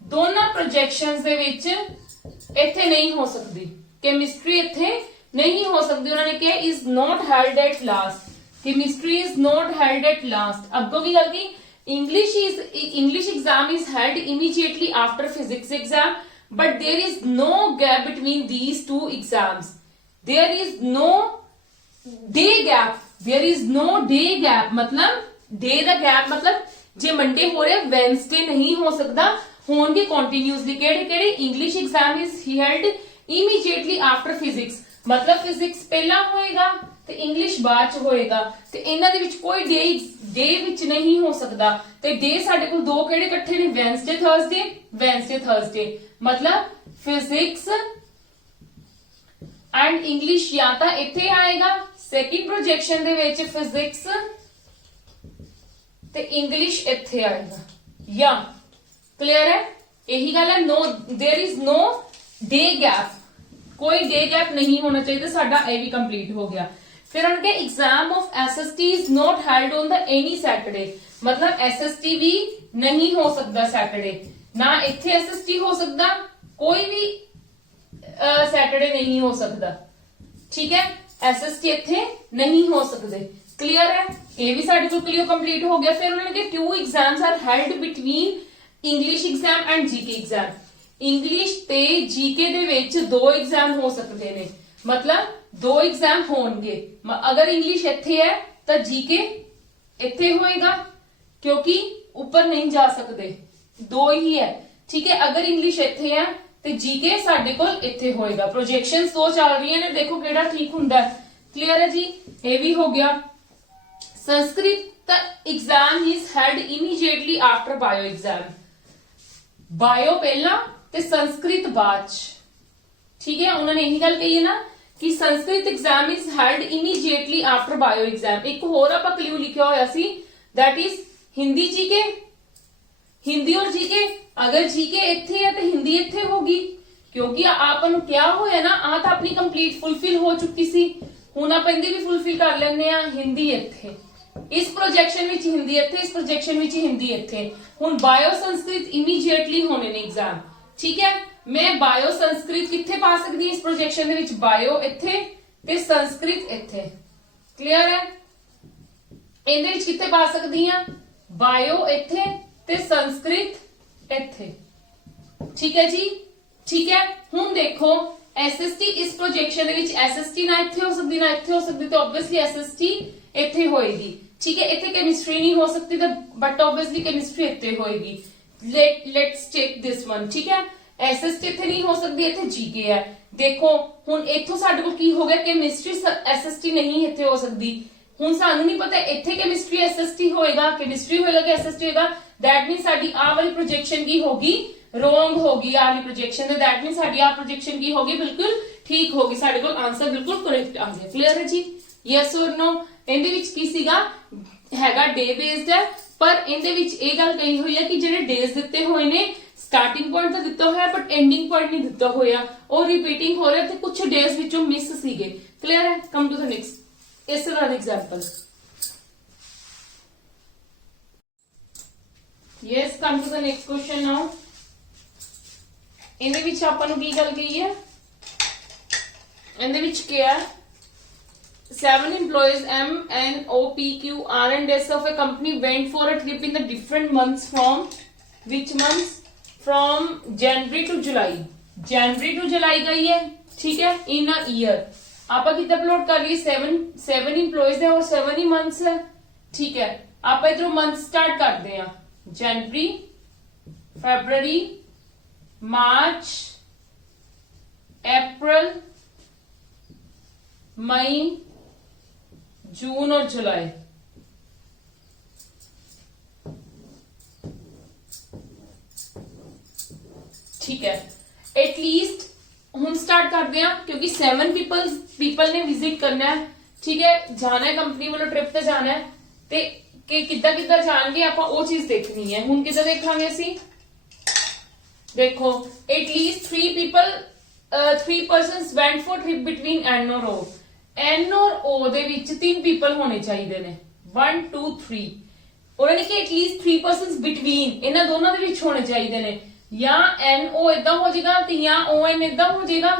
दोनों प्रोजेक्शंस दे विच इत्थे नहीं हो सकती केमिस्ट्री इत्थे नहीं हो सकती। उन्होंने कहा is not held at last, chemistry is not held at last. अगों की गल की English exam is held immediately after physics exam, but there is no gap between these two exams. There is no day gap, there is no day gap, मतलब day दा gap मतलब जे Monday हो रहा वेंसडे नहीं हो सकता, होंगे कंटिन्यूअसली। केड़े केड़े? English exam is held immediately after physics, मतलब फिजिक्स पहला होएगा ते इंग्लिश बाद च होएगा, ते इन्हां दे विच कोई डे विच नहीं हो सकता। ते डे साडे कोल दो केड़े इकट्ठे ने, वेंसडे थर्सडे, वेंसडे थर्सडे, मतलब फिजिक्स एंड इंग्लिश या तो इत्थे आएगा सेकंड प्रोजेक्शन दे विच, फिजिक्स ते इंग्लिश इत्थे आएगा, या क्लियर है? यही गल है। No, there is no day gap, कोई डे गैप नहीं होना चाहिए। साडा ए भी कंप्लीट हो गया। फिर उनके exam of SST is not held on the any Saturday, मतलब एसएसटी भी नहीं हो सकता सैटरडे, ना इत्थे एसएसटी हो सकता, कोई भी सैटरडे नहीं हो सकता, ठीक है? एसएसटी इत्थे नहीं हो सकते, क्लियर है? ये भी साडे को क्लियर कंप्लीट हो गया। फिर उन्होंने कहा 2 exams are held between English exam and GK exam, English ते जीके दे विच 2 एग्जाम हो सकते ने, मतलब 2 एग्जाम होंगे। अगर इंग्लिश इत्थे है तो जीके इत्थे होएगा, क्योंकि ऊपर नहीं जा सकते, 2 ही है, ठीक है? अगर इंग्लिश इत्थे है तो जीके साडे कोल इत्थे होएगा। प्रोजेक्शंस 2 चल रही है, देखो केड़ा ठीक हुंदा है, क्लियर है जी? ये भी हो गया। Sanskrit exam is held immediately after bio exam, bio पहला ते संस्कृत बाद, ठीक है? उन्होंने यही गल कही है ना कि Sanskrit exam is held immediately after bio exam. एक होर आपां क्ल्यू लिखिया होया सी, that is Hindi GK, Hindi और जीके। अगर जीके इत्थे है तो हिंदी इत्थे होगी, क्योंकि आपन क्या होया ना, आ तो अपनी कंप्लीट फुलफिल हो चुकी सी, हुण आपां इहदी भी फुलफिल कर लैंदे आ। हिंदी इत्थे, इस प्रोजेक्शन विच हिंदी इत्थे, इस प्रोजेक्शन विच हिंदी इत्थे। हुण बायो संस्कृत इमीडिएटली होने ने एग्जाम, ठीक है? मैं बायो संस्कृत कित्थे पा सकदी इस प्रोजेक्शन दे विच, बायो इत्थे ते संस्कृत इत्थे, क्लियर है? इहदे विच कित्थे पा सकदी आ, बायो इत्थे ते संस्कृत इत्थे, ठीक है जी? ठीक है। हुण देखो एसएसटी इस प्रोजेक्शन दे विच एसएसटी ना इत्थे हो सकदी ना इत्थे हो सकदी, तो ऑब्वियसली एसएसटी इत्थे होएगी, ठीक है? इत्थे केमिस्ट्री नहीं हो सकती, तो बट ऑब्वियसली केमिस्ट्री इत्थे होएगी। लेट्स चेक दिस वन, ठीक है? एसएसटी इत्थे नहीं हो सकती, इत्थे जीके है। देखो हुण इत्थों साडे कोल की हो गया, केमिस्ट्री एसएसटी नहीं इत्थे हो सकदी। हुण सानू नहीं पता इत्थे केमिस्ट्री एसएसटी होएगा, केमिस्ट्री होएगा कि एसएसटी होएगा। दैट मीन साडी आ वाली प्रोजेक्शन की होगी, रोंग होगी आ वाली प्रोजेक्शन। दैट मीन साडी आ प्रोजेक्शन की होगी बिल्कुल ठीक होगी, साडे कोल आंसर बिल्कुल करेक्ट आ गया। क्लियर है जी? यस और नो? इहदे विच की सीगा, हैगा डे बेस्ड है, पर इहदे विच इह गल कही हुई है कि जिहड़े डेज दित्ते होए ने, स्टार्टिंग पॉइंट तो दिता होया बट एंडिंग पॉइंट नहीं दिता होया, और रिपीटिंग हो रहा है, कुछ डेज विचों मिस सीगे। क्लियर है? कम टू द नेक्स्ट, इस तरह example. Yes, come to the next question now. इहदे विच आपां नूं की गल कही है, इहदे विच क्या है, 7 employees M, N, O, P, Q, R and S of a company went for a trip in the different months from which months? From January to July. January to July गई है, ठीक है? In a year. आपा कितना plot कर रही है? 7 employees है और 7 ही months है, ठीक है? आपा इधरों month start करते हैं, January, February, March, April, मई, जून और जुलाई। ठीक है, एटलीस्ट हम स्टार्ट करते हैं, क्योंकि 7 पीपल ने विजिट करना है, ठीक है? जाना है कंपनी वालों ट्रिप ते जाना है, ते कि किद्दां किद्दां जाणगे आपां ओ चीज देखनी है। हुण किद्दां देखांगे असीं? देखो at least 3 persons went for trip between N और O। N और O ਦੇ ਵਿੱਚ 3 ਪੀਪਲ ਹੋਣੇ ਚਾਹੀਦੇ ਨੇ, 1 2 3। ਉਹਨਾਂ ਨੇ ਕਿ ਐਟਲੀਸਟ 3 persons between ਇਹਨਾਂ ਦੋਨਾਂ ਦੇ ਵਿੱਚ ਹੋਣੇ ਚਾਹੀਦੇ ਨੇ, ਜਾਂ N O ਇਦਾਂ ਹੋ ਜਾਏਗਾ ਤੇ ਜਾਂ O N ਇਦਾਂ ਹੋ ਜਾਏਗਾ,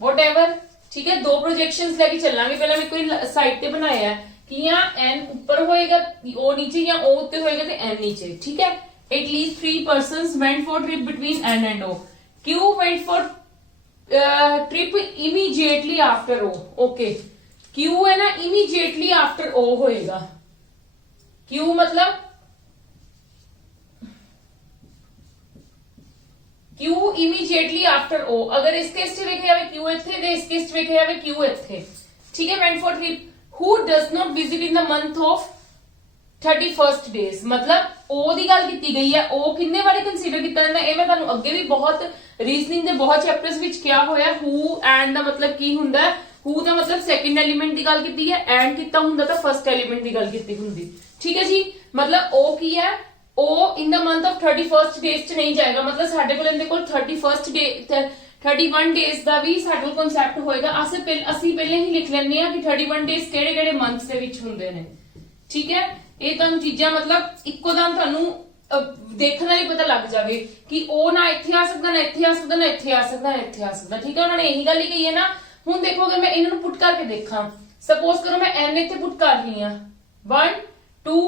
whatever, ठीक है, दो प्रोजेक्शंस लेके चलांगे। पहले मैं कोई साइड पे बनाया है कि या एन ऊपर होएगा ओ नीचे या ओ उत्ते होएगा ते एन नीचे। ठीक है, at least 3 persons went for trip between N and O. Q went for trip immediately after O. Okay, Q है ना immediately after O होएगा। Q मतलब Q immediately after O। अगर इस केस च वेखे जावे Q इत्थे ते इस केस च वेखे जावे Q इत्थे। ठीक है, went for trip who does not visit in the month of 31st days। मतलब O ਦੀ ਗੱਲ ਕੀਤੀ ਗਈ ਹੈ। O ਕਿੰਨੇ ਬਾਰੇ ਕੰਸੀਡਰ ਕੀਤਾ ਜਾਂਦਾ, ਇਹ ਮੈਂ ਤੁਹਾਨੂੰ ਅੱਗੇ ਵੀ ਬਹੁਤ ਰੀਜ਼ਨਿੰਗ ਦੇ ਬਹੁਤ ਚੈਪਟਰਸ ਵਿੱਚ ਕਿਹਾ ਹੋਇਆ। who and ਦਾ ਮਤਲਬ ਕੀ ਹੁੰਦਾ ਹੈ, who ਦਾ ਮਤਲਬ ਸੈਕੰਡ ਐਲੀਮੈਂਟ ਦੀ ਗੱਲ ਕੀਤੀ ਹੈ, and ਕੀਤਾ ਹੁੰਦਾ ਤਾਂ ਫਰਸਟ ਐਲੀਮੈਂਟ ਦੀ ਗੱਲ ਕੀਤੀ ਹੁੰਦੀ। ਠੀਕ ਹੈ ਜੀ, ਮਤਲਬ O ਕੀ ਹੈ, O in the month of 31st days ਚ ਨਹੀਂ ਜਾਏਗਾ। ਮਤਲਬ ਸਾਡੇ ਕੋਲ ਇਹਦੇ ਕੋਲ 31st ਡੇ 31 days ਦਾ ਵੀ ਸਾਡੇ ਕੋਲ ਕਨਸੈਪਟ ਹੋਏਗਾ। ਅਸੀਂ ਪਹਿਲੇ ਹੀ ਲਿਖ ਲੈਂਦੇ ਆ ਕਿ 31 days ਕਿਹੜੇ ਕਿਹੜੇ ਮੰਥਸ ਦੇ ਵਿੱਚ ਹੁੰਦੇ ਨੇ। ਠੀਕ ਹੈ, ਇਹ ਤੁਹਾਨੂੰ ਚੀਜ਼ਾਂ ਮਤਲਬ ਇੱਕੋ ਦਮ ਤੁਹਾਨੂੰ ਦੇਖਣ ਨਾਲ ਹੀ ਪਤਾ ਲੱਗ ਜਾਵੇ ਕਿ ਉਹ ਨਾ ਇੱਥੇ ਆ ਸਕਦਾ, ਨਾ ਇੱਥੇ ਆ ਸਕਦਾ, ਨਾ ਇੱਥੇ ਆ ਸਕਦਾ, ਨਾ ਇੱਥੇ ਆ ਸਕਦਾ। ਠੀਕ ਹੈ, ਉਹਨਾਂ ਨੇ ਇਹੀ ਗੱਲ ਹੀ ਕਹੀ ਹੈ ਨਾ। ਹੁਣ ਦੇਖੋ ਅਗਰ ਮੈਂ ਇਹਨਾਂ ਨੂੰ ਪੁੱਟ ਕਰਕੇ ਦੇਖਾਂ, ਸਪੋਜ਼ ਕਰੋ ਮੈਂ n ਇੱਥੇ ਪੁੱਟ ਕਰ ਰਹੀ ਹਾਂ 1 2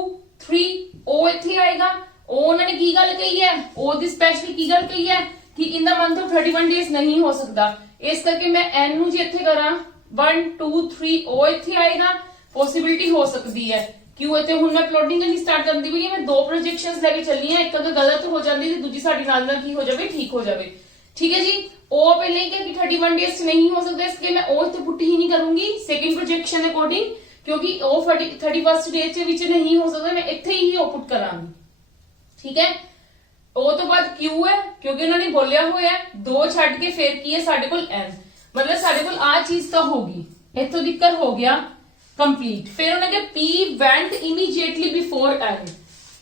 3 ਉਹ ਇੱਥੇ ਆਏਗਾ। ਉਹ ਉਹਨਾਂ ਨੇ ਕੀ ਗੱਲ ਕਹੀ ਹੈ, ਉਹ ਦੀ ਸਪੈਸ਼ਲੀ ਕੀ ਗੱਲ ਕਹੀ ਹੈ ਕਿ ਇਨ ਦਾ ਮੰਥ ਆਫ 31 ਡੇਜ਼ ਨਹੀਂ ਹੋ ਸਕਦਾ। ਇਸ ਕਰਕੇ ਮੈਂ n ਨੂੰ ਜੇ ਇੱਥੇ ਕਰਾਂ 1 2 3 ਉਹ ਇੱਥੇ ਆਏਗਾ, ਪੋਸਿਬਿਲਿਟੀ ਹੋ ਸਕਦੀ ਹੈ। क्यों इतने हुण मैं प्लॉटिंग करनी स्टार्ट करती भी मैं दो प्रोजेक्शंस लेके चली हैं, एक अगर गलत हो जाती है दूसरी साडी नाल नाल की हो जावे ठीक हो जावे। ठीक है जी, ओ पहले ही कि 31 डेज नहीं हो सकता, इसलिए मैं ओ इत्थे पुट ही नहीं करूंगी सेकंड प्रोजेक्शन अकॉर्डिंग, क्योंकि ओ 31st डेज के विच नहीं हो सकता, मैं इत्थे ही ओ पुट करांगी। ठीक है, ओ तो बाद क्यू है क्योंकि उन्होंने बोलिया होया दो छड्ड के फिर की है साडे कोल n, मतलब साडे कोल आ चीज तो होगी। इत्थों दिक्कत हो गया कंप्लीट। फिर उन्होंने कहा P went immediately before N।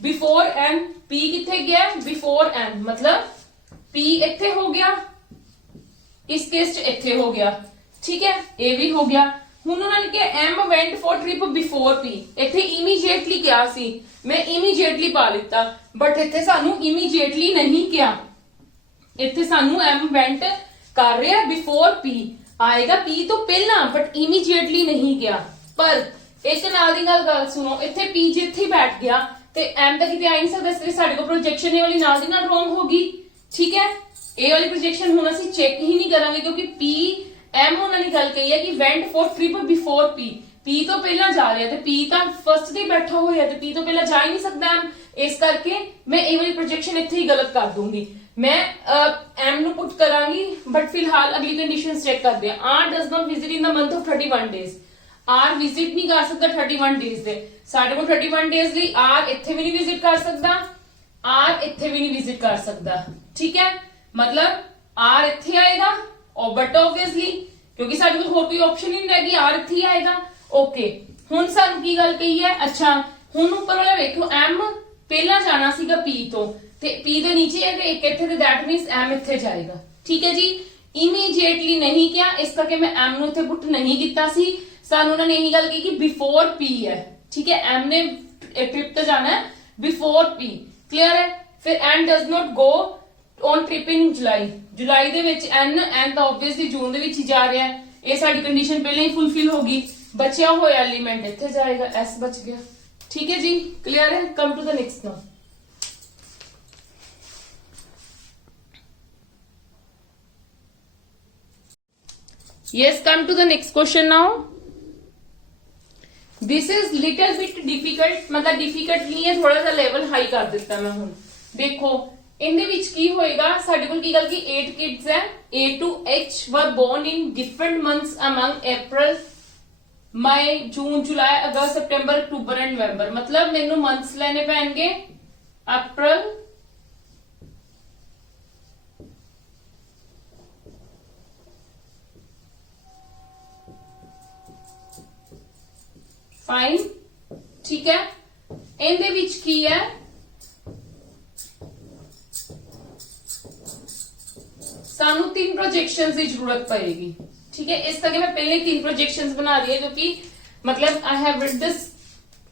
before N P किथे गया, before N मतलब P इत्थे हो गया, इस केस च इत्थे हो गया। ठीक है, A भी हो गया। हुण उन्होंने कहा M went for trip before P। इत्थे immediately क्या सी, मैं immediately पा लिता, बट इत्थे सानू immediately नहीं क्या, इत्थे सानू M went कर रहा है before P आएगा, P तो पहला बट immediately नहीं क्या। पर एक नाल दी गल सुनो, इत्थे P जिथे बैठ गया ते M तो किते आ नहीं सकदा, इसलिए साडे को प्रोजेक्शन ए वाली नाल दी नाल रॉन्ग होगी। ठीक है, ए वाली प्रोजेक्शन हुण ਅਸੀਂ चेक ही नहीं करांगे क्योंकि P M ਉਹਨਾਂ ਨੇ ਗੱਲ ਕਹੀ ਹੈ ਕਿ went for trip before P। P ਤੋਂ ਪਹਿਲਾਂ ਜਾ ਰਿਹਾ ਤੇ P ਤਾਂ ਫਸਟ ਤੇ ਬੈਠਾ ਹੋਇਆ ਤੇ P ਤੋਂ ਪਹਿਲਾਂ ਜਾ ਹੀ ਨਹੀਂ ਸਕਦਾ M, ਇਸ ਕਰਕੇ ਮੈਂ ਇਹ ਵਾਲੀ ਪ੍ਰੋਜੈਕਸ਼ਨ ਇੱਥੇ ਹੀ ਗਲਤ ਕਰ ਦੂੰਗੀ। मैं M ਨੂੰ ਪੁੱਟ ਕਰਾਂਗੀ, ਬਟ ਫਿਲਹਾਲ ਅਗਲੀ ਕੰਡੀਸ਼ਨਸ ਚੈੱਕ ਕਰਦੇ ਹਾਂ। R does not visit in the month of 31 days। R visit ਨਹੀਂ ਕਰ ਸਕਦਾ 31 ਡੇਜ਼ ਦੇ, ਸਾਡੇ ਕੋਲ 31 ਡੇਜ਼ ਲਈ R ਇੱਥੇ ਵੀ ਨਹੀਂ ਵਿਜ਼ਿਟ ਕਰ ਸਕਦਾ, R ਇੱਥੇ ਵੀ ਨਹੀਂ ਵਿਜ਼ਿਟ ਕਰ ਸਕਦਾ। ਠੀਕ ਹੈ, ਮਤਲਬ R ਇੱਥੇ ਆਏਗਾ और बट ऑब्वियसली क्योंकि ਸਾਡੇ ਕੋਲ ਹੋਰ ਕੋਈ ਆਪਸ਼ਨ ਹੀ ਨਹੀਂ रहेगी, R ਇੱਥੇ ਹੀ ਆਏਗਾ। ਓਕੇ, ਹੁਣ ਸਾਨੂੰ ਕੀ ਗੱਲ ਕਹੀ ਹੈ, ਅੱਛਾ ਹੁਣ ਉੱਪਰ ਵਾਲਾ ਵੇਖੋ M ਪਹਿਲਾਂ ਜਾਣਾ ਸੀਗਾ P ਤੋਂ ਤੇ P ਦੇ ਨੀਚੇ ਹੈ ਤੇ ਇੱਕ ਇੱਥੇ ਤੇ that means M ਇੱਥੇ ਜਾਏਗਾ। ਠੀਕ ਹੈ ਜੀ, ਇਮੀਡੀਏਟਲੀ ਨਹੀਂ ਕਿਹਾ, ਇਸ ਕਰਕੇ ਮੈਂ M ਨੂੰ ਇੱਥੇ ਪੁੱਟ ਨਹੀਂ ਕੀਤਾ ਸੀ। ਸਾਨੂੰ ਉਹਨਾਂ ਨੇ ਇਹੀ ਗੱਲ ਕਹੀ ਕਿ ਬਿਫੋਰ P ਹੈ। ਠੀਕ ਹੈ, M ਨੇ ट्रिप ਤੇ ਜਾਣਾ ਹੈ ਬਿਫੋਰ P, ਕਲੀਅਰ ਹੈ। ਫਿਰ N does not go on trip in July। जुलाई ਦੇ ਵਿੱਚ N ਤਾਂ ਆਬਵੀਅਸਲੀ ਜੂਨ ਦੇ ਵਿੱਚ ਹੀ ਜਾ ਰਿਹਾ ਹੈ, ਇਹ ਸਾਡੀ ਕੰਡੀਸ਼ਨ ਪਹਿਲਾਂ ਹੀ ਫੁੱਲਫਿਲ ਹੋ ਗਈ। ਬਚਿਆ ਹੋਇਆ ਐਲੀਮੈਂਟ ਇੱਥੇ ਜਾਏਗਾ, S ਬਚ ਗਿਆ। ਠੀਕ ਹੈ ਜੀ, ਕਲੀਅਰ ਹੈ। Come to the next now. Yes, come to the next question now. This is little bit difficult, मतलब difficult नहीं है, थोड़ा सा लेवल हाई कर ਦਿੱਤਾ मैं ਹੁਣ। देखो ਇਹਦੇ ਵਿੱਚ ਕੀ ਹੋਏਗਾ, ਸਾਡੇ ਕੋਲ ਕੀ ਗੱਲ ਕੀ 8 kids ਹੈ, A to H were born in different months among April, May, June, July, August, September, October and November। मतलब ਮੈਨੂੰ months ਲੈਣੇ ਪੈਣਗੇ April, फाइन। ठीक है, ਇਹਦੇ ਵਿੱਚ ਕੀ ਹੈ, ਸਾਨੂੰ 3 प्रोजेक्शंस की जरूरत पड़ेगी। ठीक है, इस करके मैं पहले 3 प्रोजेक्शंस बना रही है क्योंकि मतलब I have read this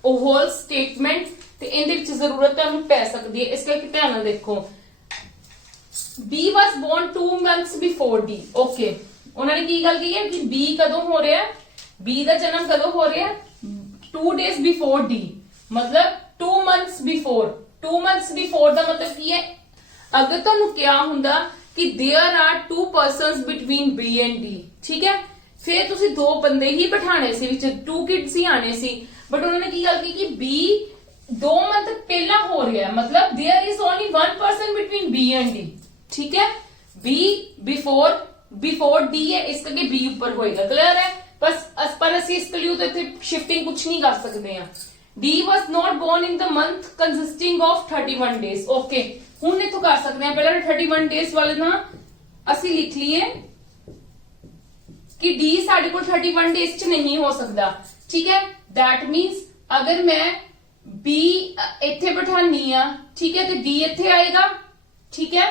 whole statement ते ਇਹਦੇ ਵਿੱਚ ਜ਼ਰੂਰਤ ਤੁਹਾਨੂੰ ਪੈ ਸਕਦੀ ਹੈ, ਇਸ ਕਰਕੇ ਧਿਆਨ ਨਾਲ ਦੇਖੋ। B was born 2 months before D। Okay, ਉਹਨਾਂ ਨੇ ਕੀ ਗੱਲ ਕਹੀ ਹੈ ਕਿ B ਕਦੋਂ ਹੋ ਰਿਹਾ, B ਦਾ ਜਨਮ ਕਦੋਂ ਹੋ ਰਿਹਾ, 2 days before D, मतलब 2 months before। 2 months before ਦਾ ਮਤਲਬ ਕੀ ਹੈ, ਅਗਰ ਤੁਹਾਨੂੰ ਕਿਹਾ ਹੁੰਦਾ ਕਿ there are 2 persons between B and D, ਠੀਕ ਹੈ, ਫਿਰ ਤੁਸੀਂ 2 ਬੰਦੇ ਹੀ ਬਿਠਾਣੇ ਸੀ, ਵਿੱਚ 2 kids ਹੀ ਆਣੇ ਸੀ, ਬਟ ਉਹਨਾਂ ਨੇ ਕੀ ਗੱਲ ਕੀ ਕਿ B 2 month ਪਹਿਲਾਂ ਹੋ ਰਿਹਾ ਹੈ, मतलब there is only 1 person between B and D, ठीक है, B before D है, ਇਸ ਕਰਕੇ B ਉੱਪਰ ਹੋਏਗਾ, ਕਲੀਅਰ ਹੈ। ਬਸ ਪਰ ਅਸੀਂ ਇਸ ਲਈ ਤਾਂ ਇੱਥੇ ਸ਼ਿਫਟਿੰਗ ਕੁਝ ਨਹੀਂ ਕਰ ਸਕਦੇ ਆ। D was not born in the month consisting of 31 days, okay, ਹੁਣ ਇੱਥੋਂ ਕਰ ਸਕਦੇ ਆ, ਪਹਿਲਾਂ 31 days ਵਾਲੇ ਨਾ ਅਸੀਂ ਲਿਖ ਲਈਏ ਕਿ D ਸਾਡੇ ਕੋਲ 31 days ਚ ਨਹੀਂ ਹੋ ਸਕਦਾ, ਠੀਕ ਹੈ, that means ਅਗਰ ਮੈਂ B ਇੱਥੇ ਬਿਠਾਨੀ ਆ, ਠੀਕ ਹੈ, ਤੇ D ਇੱਥੇ ਆਏਗਾ, ਠੀਕ ਹੈ।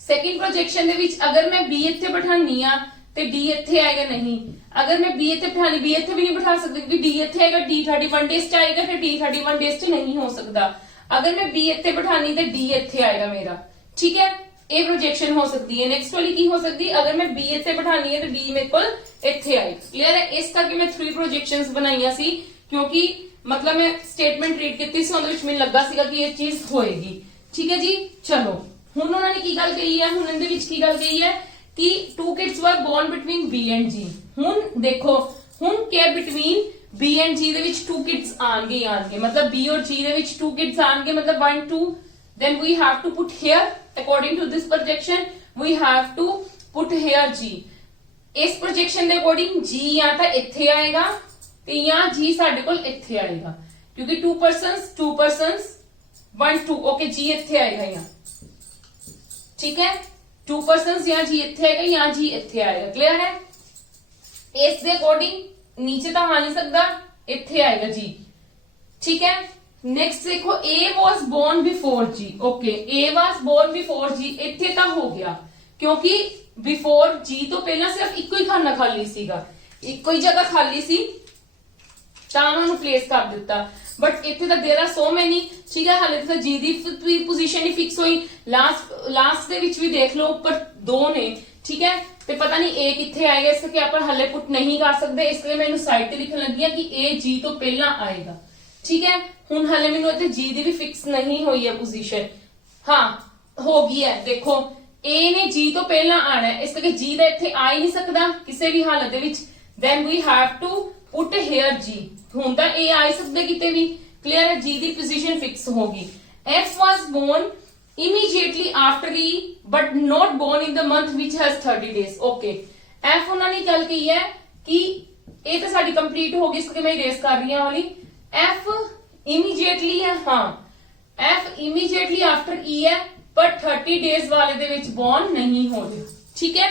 ਸੈਕਿੰਡ ਪ੍ਰੋਜੈਕਸ਼ਨ ਦੇ ਵਿੱਚ ਅਗਰ ਮੈਂ B ਇੱਥੇ ਬਿਠਾਨੀ ਆ ਤੇ D ਇੱਥੇ ਆਏਗਾ ਨਹੀਂ, ਅਗਰ ਮੈਂ B ਇੱਥੇ ਬਿਠਾਨੀ, B ਇੱਥੇ ਵੀ ਨਹੀਂ ਬਿਠਾ ਸਕਦੀ ਕਿਉਂਕਿ D ਇੱਥੇ ਆਏਗਾ, D 31 days ਚ ਆਏਗਾ, ਫਿਰ D 31 days ਚ ਨਹੀਂ ਹੋ ਸਕਦਾ। ਅਗਰ ਮੈਂ B ਇੱਥੇ ਬਿਠਾਨੀ ਤੇ D ਇੱਥੇ ਆਏਗਾ ਮੇਰਾ, ਠੀਕ ਹੈ, ਇਹ ਪ੍ਰੋਜੈਕਸ਼ਨ ਹੋ ਸਕਦੀ ਹੈ। ਨੈਕਸਟ ਵਾਲੀ ਕੀ ਹੋ ਸਕਦੀ ਹੈ, ਅਗਰ ਮੈਂ B ਇੱਥੇ ਬਿਠਾਨੀ ਹੈ ਤੇ D ਮੇਰੇ ਕੋਲ ਇੱਥੇ ਆਏਗਾ, ਕਲੀਅਰ ਹੈ। ਇਸ ਕਰਕੇ ਮੈਂ 3 ਪ੍ਰੋਜੈਕਸ਼ਨਸ ਬਣਾਈਆਂ ਸੀ, ਕਿਉਂਕਿ मतलब मैं स्टेटमेंट रीड की ਸੀ, ਉਹਦੇ ਵਿੱਚ ਮੈਨੂੰ ਲੱਗਾ ਸੀਗਾ ਕਿ ਇਹ ਚੀਜ਼ ਹੋਏਗੀ, ਠੀਕ ਹੈ ਜੀ। ਚਲੋ ਹੁਣ ਉਹਨਾਂ ਨੇ ਕੀ ਗੱਲ ਕਹੀ ਹੈ, ਹੁਣ ਇਹਦੇ ਵਿੱਚ ਕੀ ਗੱਲ ਕਹੀ ਹੈ ਕਿ 2 kids were born between B and G। ਹੁਣ ਦੇਖੋ, ਹੁਣ ਕਿ between B and G ਦੇ ਵਿੱਚ 2 kids ਆਣਗੇ, मतलब B और G ਦੇ ਵਿੱਚ 2 kids ਆਣਗੇ, मतलब 1 2, then we have to put here according to this projection we have to put here G। ਇਸ ਪ੍ਰੋਜੈਕਸ਼ਨ ਦੇ ਅਕੋਰਡਿੰਗ G ਜਾਂ ਤਾਂ ਇੱਥੇ ਆਏਗਾ ਤੇ ਜਾਂ G ਸਾਡੇ ਕੋਲ ਇੱਥੇ ਆਏਗਾ, ਕਿਉਂਕਿ 2 persons 1 2, ओके, G ਇੱਥੇ ਆਏਗਾ ਜਾਂ, ਠੀਕ ਹੈ, 2 persons ਜਾਂ G ਇੱਥੇ ਆਏਗਾ ਜਾਂ G ਇੱਥੇ ਆਏਗਾ, ਕਲੀਅਰ ਹੈ। ਇਸ ਦੇ ਅਕੋਰਡਿੰਗ ਨੀਚੇ ਤਾਂ ਆ ਨਹੀਂ ਸਕਦਾ, ਇੱਥੇ ਆਏਗਾ G, ਠੀਕ ਹੈ। ਨੈਕਸਟ ਦੇਖੋ, A was born before G, okay, A was born before G, ਇੱਥੇ ਤਾਂ ਹੋ ਗਿਆ ਕਿਉਂਕਿ before G ਤੋਂ ਪਹਿਲਾਂ ਸਿਰਫ ਇੱਕੋ ਹੀ ਖਾਨਾ ਖਾਲੀ ਸੀਗਾ, ਇੱਕੋ ਹੀ ਜਗ੍ਹਾ ਖਾਲੀ ਸੀ ਤਾਂ ਉਹਨਾਂ ਨੂੰ ਪਲੇਸ ਕਰ ਦਿੱਤਾ, ਬਟ ਇੱਥੇ ਤਾਂ देयर आर सो मेनी, ਠੀਕ ਹੈ, ਹਾਲੇ ਤਾਂ G ਦੀ ਪੋਜੀਸ਼ਨ ਹੀ ਫਿਕਸ ਹੋਈ। ਲਾਸਟ ਦੇ ਵਿੱਚ ਵੀ ਦੇਖ ਲਓ ਉੱਪਰ 2 ਨੇ, ਠੀਕ ਹੈ, ਤੇ ਪਤਾ ਨਹੀਂ A ਕਿੱਥੇ ਆਏਗਾ, ਇਸ ਕਰਕੇ ਆਪਾਂ ਹਲੇ ਪੁੱਟ ਨਹੀਂ ਕਰ ਸਕਦੇ, ਇਸ ਲਈ ਮੈਂ ਇਹਨੂੰ ਸਾਈਡ ਤੇ ਲਿਖਣ ਲੱਗੀ ਆ ਕਿ A G ਤੋਂ ਪਹਿਲਾਂ ਆਏਗਾ, ਠੀਕ ਹੈ। ਹੁਣ ਹਲੇ ਮੈਨੂੰ ਇੱਥੇ G ਦੀ ਵੀ ਫਿਕਸ ਨਹੀਂ ਹੋਈ ਹੈ ਪੋਜੀਸ਼ਨ, ਹਾਂ ਹੋ ਗਈ ਹੈ, ਦੇਖੋ A ਨੇ G ਤੋਂ ਪਹਿਲਾਂ ਆਣਾ ਹੈ, ਇਸ ਕਰਕੇ G ਦਾ ਇੱਥੇ ਆ ਹੀ ਨਹੀਂ ਸਕਦਾ ਕਿਸੇ ਵੀ ਹਾਲਤ ਦੇ ਵਿੱਚ, then we have to put here G। ਹੁਣ ਤਾਂ A ਆ ਹੀ ਸਕਦਾ ਕਿਤੇ ਵੀ, ਕਲੀਅਰ ਹੈ, G ਦੀ ਪੋਜੀਸ਼ਨ ਫਿਕਸ ਹੋ ਗਈ। F was born immediately after E but not born in the month which has 30 days, okay। F ਉਹਨਾਂ ਨੇ ਗੱਲ ਕੀ ਹੈ ਕਿ ਇਹ ਤਾਂ ਸਾਡੀ ਕੰਪਲੀਟ ਹੋ ਗਈ, ਇਸ ਕਰਕੇ ਮੈਂ ਇਰੇਜ਼ ਕਰ ਰਹੀ ਹਾਂ ਵਾਲੀ। F immediately ਹੈ, ਹਾਂ F immediately after E ਹੈ, ਪਰ 30 days ਵਾਲੇ ਦੇ ਵਿੱਚ born ਨਹੀਂ ਹੋ ਰਿਹਾ, ਠੀਕ ਹੈ।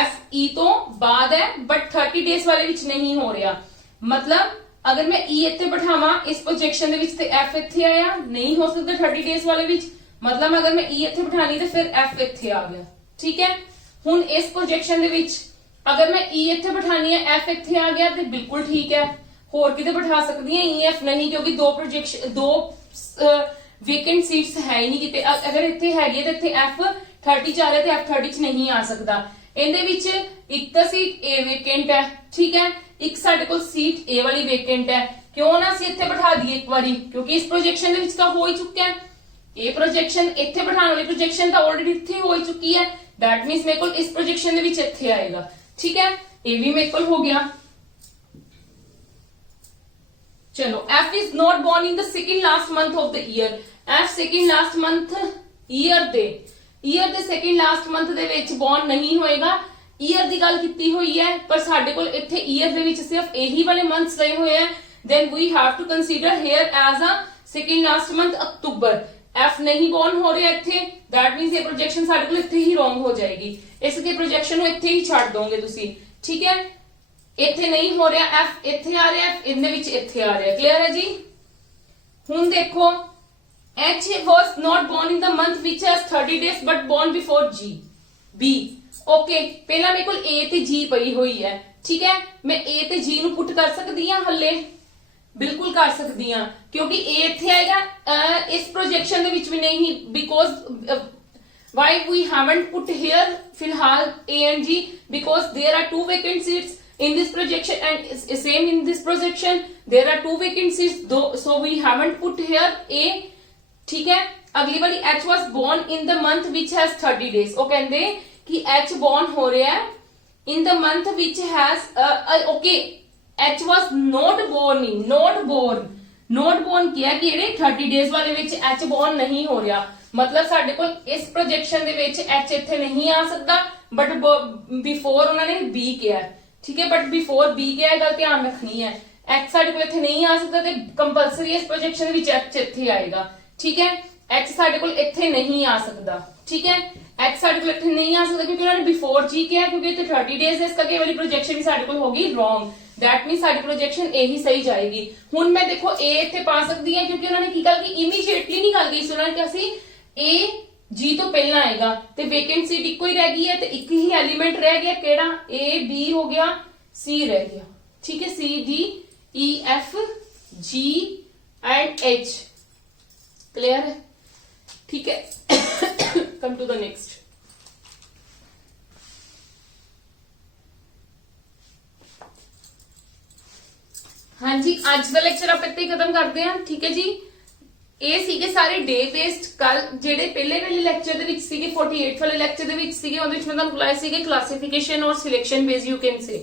F E ਤੋਂ ਬਾਅਦ ਹੈ, ਬਟ 30 days ਵਾਲੇ ਵਿੱਚ ਨਹੀਂ ਹੋ ਰਿਹਾ, मतलब अगर मैं E ਇੱਥੇ ਬਿਠਾਵਾਂ ਇਸ ਪ੍ਰੋਜੈਕਸ਼ਨ ਦੇ ਵਿੱਚ ਤੇ F ਇੱਥੇ ਆਇਆ, ਨਹੀਂ ਹੋ ਸਕਦਾ 30 days ਵਾਲੇ ਵਿੱਚ, मतलब अगर मैं E ਇੱਥੇ ਬਿਠਾਣੀ ਤੇ ਫਿਰ F ਇੱਥੇ ਆ ਗਿਆ, ਠੀਕ ਹੈ। ਹੁਣ ਇਸ ਪ੍ਰੋਜੈਕਸ਼ਨ ਦੇ ਵਿੱਚ ਅਗਰ ਮੈਂ E ਇੱਥੇ ਬਿਠਾਣੀ ਹੈ, F ਇੱਥੇ ਆ ਗਿਆ ਤੇ ਬਿਲਕੁਲ ਠੀਕ ਹੈ, ਹੋਰ ਕਿਤੇ ਬਿਠਾ ਸਕਦੀ ਹਾਂ, E F ਨਹੀਂ, ਕਿਉਂਕਿ 2 वेकेंट सीट्स है ही नहीं किते। अगर ਇੱਥੇ ਹੈਗੀ ਤੇ ਇੱਥੇ F 30 ਚ ਆ ਰਿਹਾ ਤੇ F 30 ਚ ਨਹੀਂ ਆ ਸਕਦਾ। ਇਹਦੇ ਵਿੱਚ ਇੱਕ ਤਾਂ ਸੀਟ A वेकेंट है, ठीक है, ਇੱਕ ਸਾਡੇ ਕੋਲ ਸੀਟ A ਵਾਲੀ वेकेंट है। क्यों ना ਅਸੀਂ ਇੱਥੇ ਬਿਠਾ ਦਈਏ ਇੱਕ ਵਾਰੀ, ਕਿਉਂਕਿ ਇਸ ਪ੍ਰੋਜੈਕਸ਼ਨ ਦੇ ਵਿੱਚ ਤਾਂ ਹੋ ਹੀ ਚੁੱਕਿਆ ਹੈ। ਇਹ ਪ੍ਰੋਜੈਕਸ਼ਨ ਇੱਥੇ ਬਿਠਾਉਣ ਵਾਲੀ ਪ੍ਰੋਜੈਕਸ਼ਨ ਤਾਂ ਆਲਰੇਡੀ ਇੱਥੇ ਹੋ ਹੀ ਚੁੱਕੀ ਹੈ। दैट मींस ਮੇਰੇ ਕੋਲ ਇਸ ਪ੍ਰੋਜੈਕਸ਼ਨ ਦੇ ਵਿੱਚ ਇੱਥੇ ਆਏਗਾ, ਠੀਕ है। ਇਹ ਵੀ ਮੇਰੇ ਕੋਲ ਹੋ ਗਿਆ। चलो F is not born in the second last month of the year। F second last month year ਦੇ second last month ਦੇ ਵਿੱਚ born ਨਹੀਂ ਹੋਏਗਾ। ईयर ਦੀ ਗੱਲ ਕੀਤੀ ਹੋਈ ਹੈ, ਪਰ ਸਾਡੇ ਕੋਲ ਇੱਥੇ ईयर ਦੇ ਵਿੱਚ ਸਿਰਫ ਇਹੀ ਵਾਲੇ ਮੰਥਸ ਰਹੇ ਹੋਏ ਹੈ। then we have to consider here as a second last month October. F नहीं born ਹੋ ਰਿਹਾ ਇੱਥੇ, that means ਇਹ ਪ੍ਰੋਜੈਕਸ਼ਨ ਸਾਡੇ ਕੋਲ ਇੱਥੇ ਹੀ wrong ਹੋ ਜਾਏਗੀ। ਇਸ ਲਈ ਪ੍ਰੋਜੈਕਸ਼ਨ ਨੂੰ ਇੱਥੇ ਹੀ ਛੱਡ ਦੋਗੇ ਤੁਸੀਂ, ਠੀਕ ਹੈ। ਇੱਥੇ ਨਹੀਂ ਹੋ ਰਿਹਾ, F ਇੱਥੇ ਆ ਰਿਹਾ, ਇਹਦੇ ਵਿੱਚ ਇੱਥੇ ਆ ਰਿਹਾ। ਕਲੀਅਰ ਹੈ ਜੀ। ਹੁਣ ਦੇਖੋ H was not born in the month which has 30 days but born before G B। Okay, ਪਹਿਲਾਂ ਮੇਰੇ ਕੋਲ A ਤੇ G ਪਈ ਹੋਈ ਹੈ, ਠੀਕ ਹੈ। ਮੈਂ A ਤੇ G ਨੂੰ ਪੁੱਟ ਕਰ ਸਕਦੀ ਹਾਂ ਹੱਲੇ, ਬਿਲਕੁਲ ਕਰ ਸਕਦੀ ਹਾਂ, ਕਿਉਂਕਿ A ਇੱਥੇ ਆਏਗਾ। ਇਸ ਪ੍ਰੋਜੈਕਸ਼ਨ ਦੇ ਵਿੱਚ ਵੀ ਨਹੀਂ, because why we haven't put here filhal A and G, because there are 2 vacant seats in this projection and same in this projection there are 2 vacant seats, so we haven't put here A, ठीक है। अगली वाली H was born in the month which has 30 days, ਉਹ ਕਹਿੰਦੇ कि H born हो रहा है in the month which has okay, H was not born in, not born किया कि ਇਹਦੇ 30 days ਵਾਲੇ ਵਿੱਚ H born नहीं हो रहा, मतलब ਸਾਡੇ ਕੋਲ ਇਸ ਪ੍ਰੋਜੈਕਸ਼ਨ ਦੇ ਵਿੱਚ H ਇੱਥੇ ਨਹੀਂ ਆ ਸਕਦਾ, ਬਟ ਬਿਫੋਰ ਉਹਨਾਂ ਨੇ B ਕਿਹਾ, ਠੀਕ ਹੈ, ਬਟ ਬਿਫੋਰ B ਕਿਹਾ ਹੈ, ਗੱਲ ਧਿਆਨ ਰੱਖਣੀ ਹੈ। H ਸਾਡੇ ਕੋਲ ਇੱਥੇ ਨਹੀਂ ਆ ਸਕਦਾ ਤੇ ਕੰਪਲਸਰੀ ਇਸ ਪ੍ਰੋਜੈਕਸ਼ਨ ਦੇ ਵਿੱਚ H ਇੱਥੇ ਆਏਗਾ, ਠੀਕ ਹੈ। H ਸਾਡੇ ਕੋਲ ਇੱਥੇ ਨਹੀਂ ਆ ਸਕਦਾ, ਠੀਕ ਹੈ। H ਸਾਡੇ ਕੋਲ ਇੱਥੇ ਨਹੀਂ ਆ ਸਕਦਾ ਕਿਉਂਕਿ ਉਹਨਾਂ ਨੇ ਬਿਫੋਰ G ਕਿਹਾ, ਕਿਉਂਕਿ ਇੱਥੇ 30 ਡੇਜ਼ ਇਸ ਕਰਕੇ ਵਾਲੀ ਪ੍ਰੋਜੈਕਸ਼ਨ ਵੀ ਸਾਡੇ ਕੋਲ ਹੋਗੀ ਰੋਂਗ, दैट मीन साडी प्रोजेक्शन ए ही सही जाएगी। हुण मैं देखो ए इत्थे पा सकदी हां क्योंकि उन्होंने की गल की इमीडिएटली नहीं गल की, उन्होंने कहा सी ए जी तो पहला आएगा ते वेकेंट सीट इको ही रह गई है, ते एक ही एलिमेंट रह गया केड़ा, ए बी हो गया, सी रह गया, ठीक है। C D E F G and H, clear है, ठीक है। Come to the next. हाँ जी, आज का लेक्चर आप इत्थे खत्म करते हैं, ठीक है जी। ये सीगे सारे डे बेस्ड, कल जेडे पहले वाले लेक्चर दे विच सीगे 48 वाले लेक्चर दे विच सीगे उहदे विच मैं तुहानू बुलाए सीगे क्लासिफिकेशन और selection based you can say,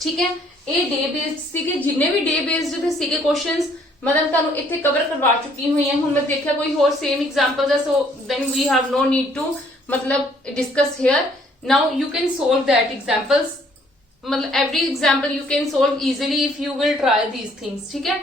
ठीक है। ये डे बेस्ड सीगे, जिन्ने भी डे बेस्ड थे सीगे क्वेश्चंस मतलब तुहानू इत्थे कवर करवा चुकी हुई है। हुण मैं देखिया कोई होर सेम एग्जांपल्स है, so then we have no need to मतलब discuss here. Now you can solve that examples, मतलब every example you can solve easily if you will try these things, ठीक है।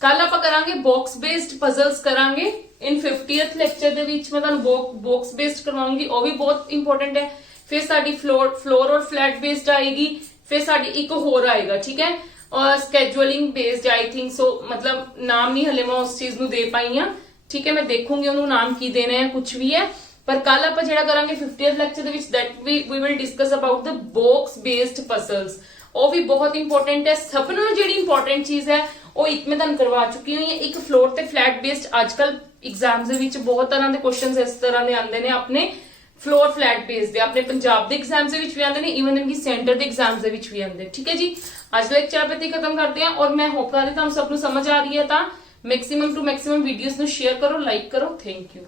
कल आप करांगे बॉक्स बेस्ड पजल्स करांगे इन 50th lecture दे विच मैं तुहानू बॉक्स बेस्ड करवाऊंगी, वो भी बहुत इंपॉर्टेंट है। फिर साडी फ्लोर और फ्लैट बेस्ड आएगी, फिर साडी एक होर आएगा, ठीक है, और scheduling based I think so, मतलब नाम नहीं हले मैं उस चीज नू दे पाई हां, ठीक है। मैं देखूंगी उन्होंने नाम की देने हैं, कुछ भी है, पर कल आप जेड़ा करांगे 50th लेक्चर दे विच that we will discuss about the box based puzzles, वो भी बहुत इंपॉर्टेंट है। सब नालों जेड़ी इंपॉर्टेंट चीज है वो एक मैं तुहानू करवा चुकी हुई है, एक फ्लोर ते फ्लैट बेस्ड। आजकल एग्जाम्स दे विच बहुत तरह के क्वेश्चंस इस तरह के आंदे ने, अपने फ्लोर फ्लैट बेस्ड दे, अपने पंजाब दे एग्जाम्स दे विच भी आंदे ने, इवन इनकी सेंटर दे एग्जाम्स दे विच भी आंदे, ठीक है जी। आज लेक्चर आप इत्थे खत्म करते हैं और मैं होप कर रही तुहानू सब नू समझ आ रही है, तो मैक्सिमम टू मैक्सिमम वीडियोस नू शेयर करो, लाइक करो, थैंक यू।